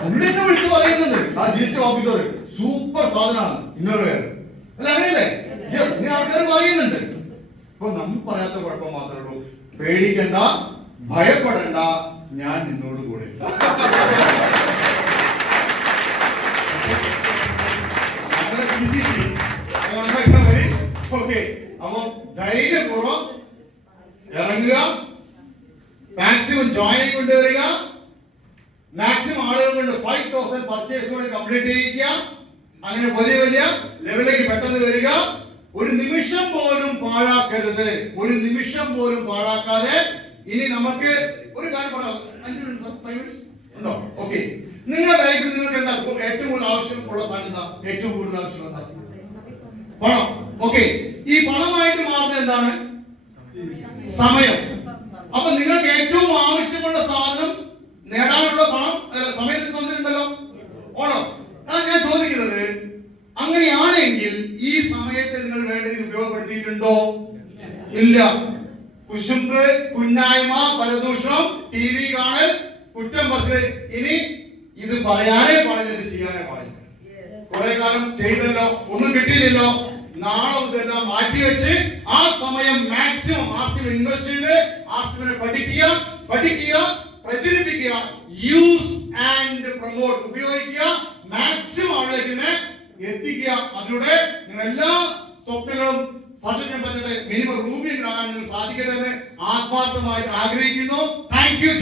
പുള്ളി എന്നെ വിളിച്ച് പറയുന്നുണ്ട്, ആ GST ഓഫീസർ സൂപ്പർ സാധനമാണ് ഇന്നലെ വേറെ അല്ല, അങ്ങനെയല്ലേ? ആൾക്കാർ പറയുന്നുണ്ട്. അപ്പൊ നമ്മൾ പറയാത്ത കുഴപ്പം മാത്രമേ ഉള്ളൂ. പേടിക്കണ്ട, ഭയപ്പെടണ്ട, ഞാൻ നിന്നോട് കൂടെ. അപ്പൊ ധൈര്യപൂർവ്വം ഇറങ്ങുക, മാക്സിമം ജോയിനിങ് കൊണ്ടുവരിക, മാക്സിമം ആളുകൾ കൊണ്ട് 5,000 പർച്ചേസ് കൂടെ കംപ്ലീറ്റ് ചെയ്യിക്കുക. അങ്ങനെ വലിയ വലിയ ലെവലിലേക്ക് പെട്ടെന്ന് വരിക. ഒരു നിമിഷം പോലും പാഴാക്കരുത്. ഒരു നിമിഷം പോലും പാഴാക്കാതെ ഇനി നമുക്ക് ഒരു കാര്യം പറയാം. 5 മിനിറ്റ്സ് ഉണ്ടോ? ഓക്കെ. നിങ്ങളുടെ ലൈഫിൽ നിങ്ങൾക്ക് എന്താ ഏറ്റവും കൂടുതൽ ആവശ്യമുള്ള സാധനം? എന്താ ഏറ്റവും കൂടുതൽ ആവശ്യമുള്ള പണം. ഓക്കെ. ഈ പണമായിട്ട് മാറുന്നത് എന്താണ്? സമയം. അപ്പൊ നിങ്ങൾക്ക് ഏറ്റവും ആവശ്യമുള്ള സാധനം നേടാനുള്ള പണം സമയത്ത് വന്നിട്ടുണ്ടല്ലോ. ഓണോ? ഞാൻ ചോദിക്കുന്നത്, അങ്ങനെയാണെങ്കിൽ ഈ സമയത്തെ നിങ്ങൾ വേണ്ട രീതി ഉപയോഗപ്പെടുത്തിയിട്ടുണ്ടോ? ഇല്ല. കുശുമ്പ്, കുന്നായ്മ, പരദൂഷണം, TV കാണൽ, കുറ്റം പറച്ചിൽ, ഇനി ഇത് പറയാനേ പാടില്ല, ഇത് ചെയ്യാനേ പാടില്ല. കുറെ കാലം ചെയ്തല്ലോ, ഒന്നും കിട്ടിയില്ലല്ലോ, നാളെ ഇതെല്ലാം മാറ്റിവെച്ച് ആ സമയം മാക്സിമം ആർസിഎം ഇൻവെസ്റ്റ് ചെയ്ത് ആർസിഎമ്മിനെ പഠിക്കുക, പ്രചരിപ്പിക്കുക, യൂസ് ആൻഡ് പ്രൊമോട്ട്, ഉപയോഗിക്കുക, മാക്സിമം ആളിലേക്ക് ഇതിനെ എത്തിക്കുക. അതിലൂടെ നിങ്ങൾ എല്ലാ സ്വപ്നങ്ങളും സാധിക്കാൻ പറ്റട്ടെ, മിനിമം റൂബിയങ്ങളാകാൻ നിങ്ങൾക്ക് സാധിക്കട്ടെ എന്ന് ആത്മാർത്ഥമായിട്ട് ആഗ്രഹിക്കുന്നു. Thank you.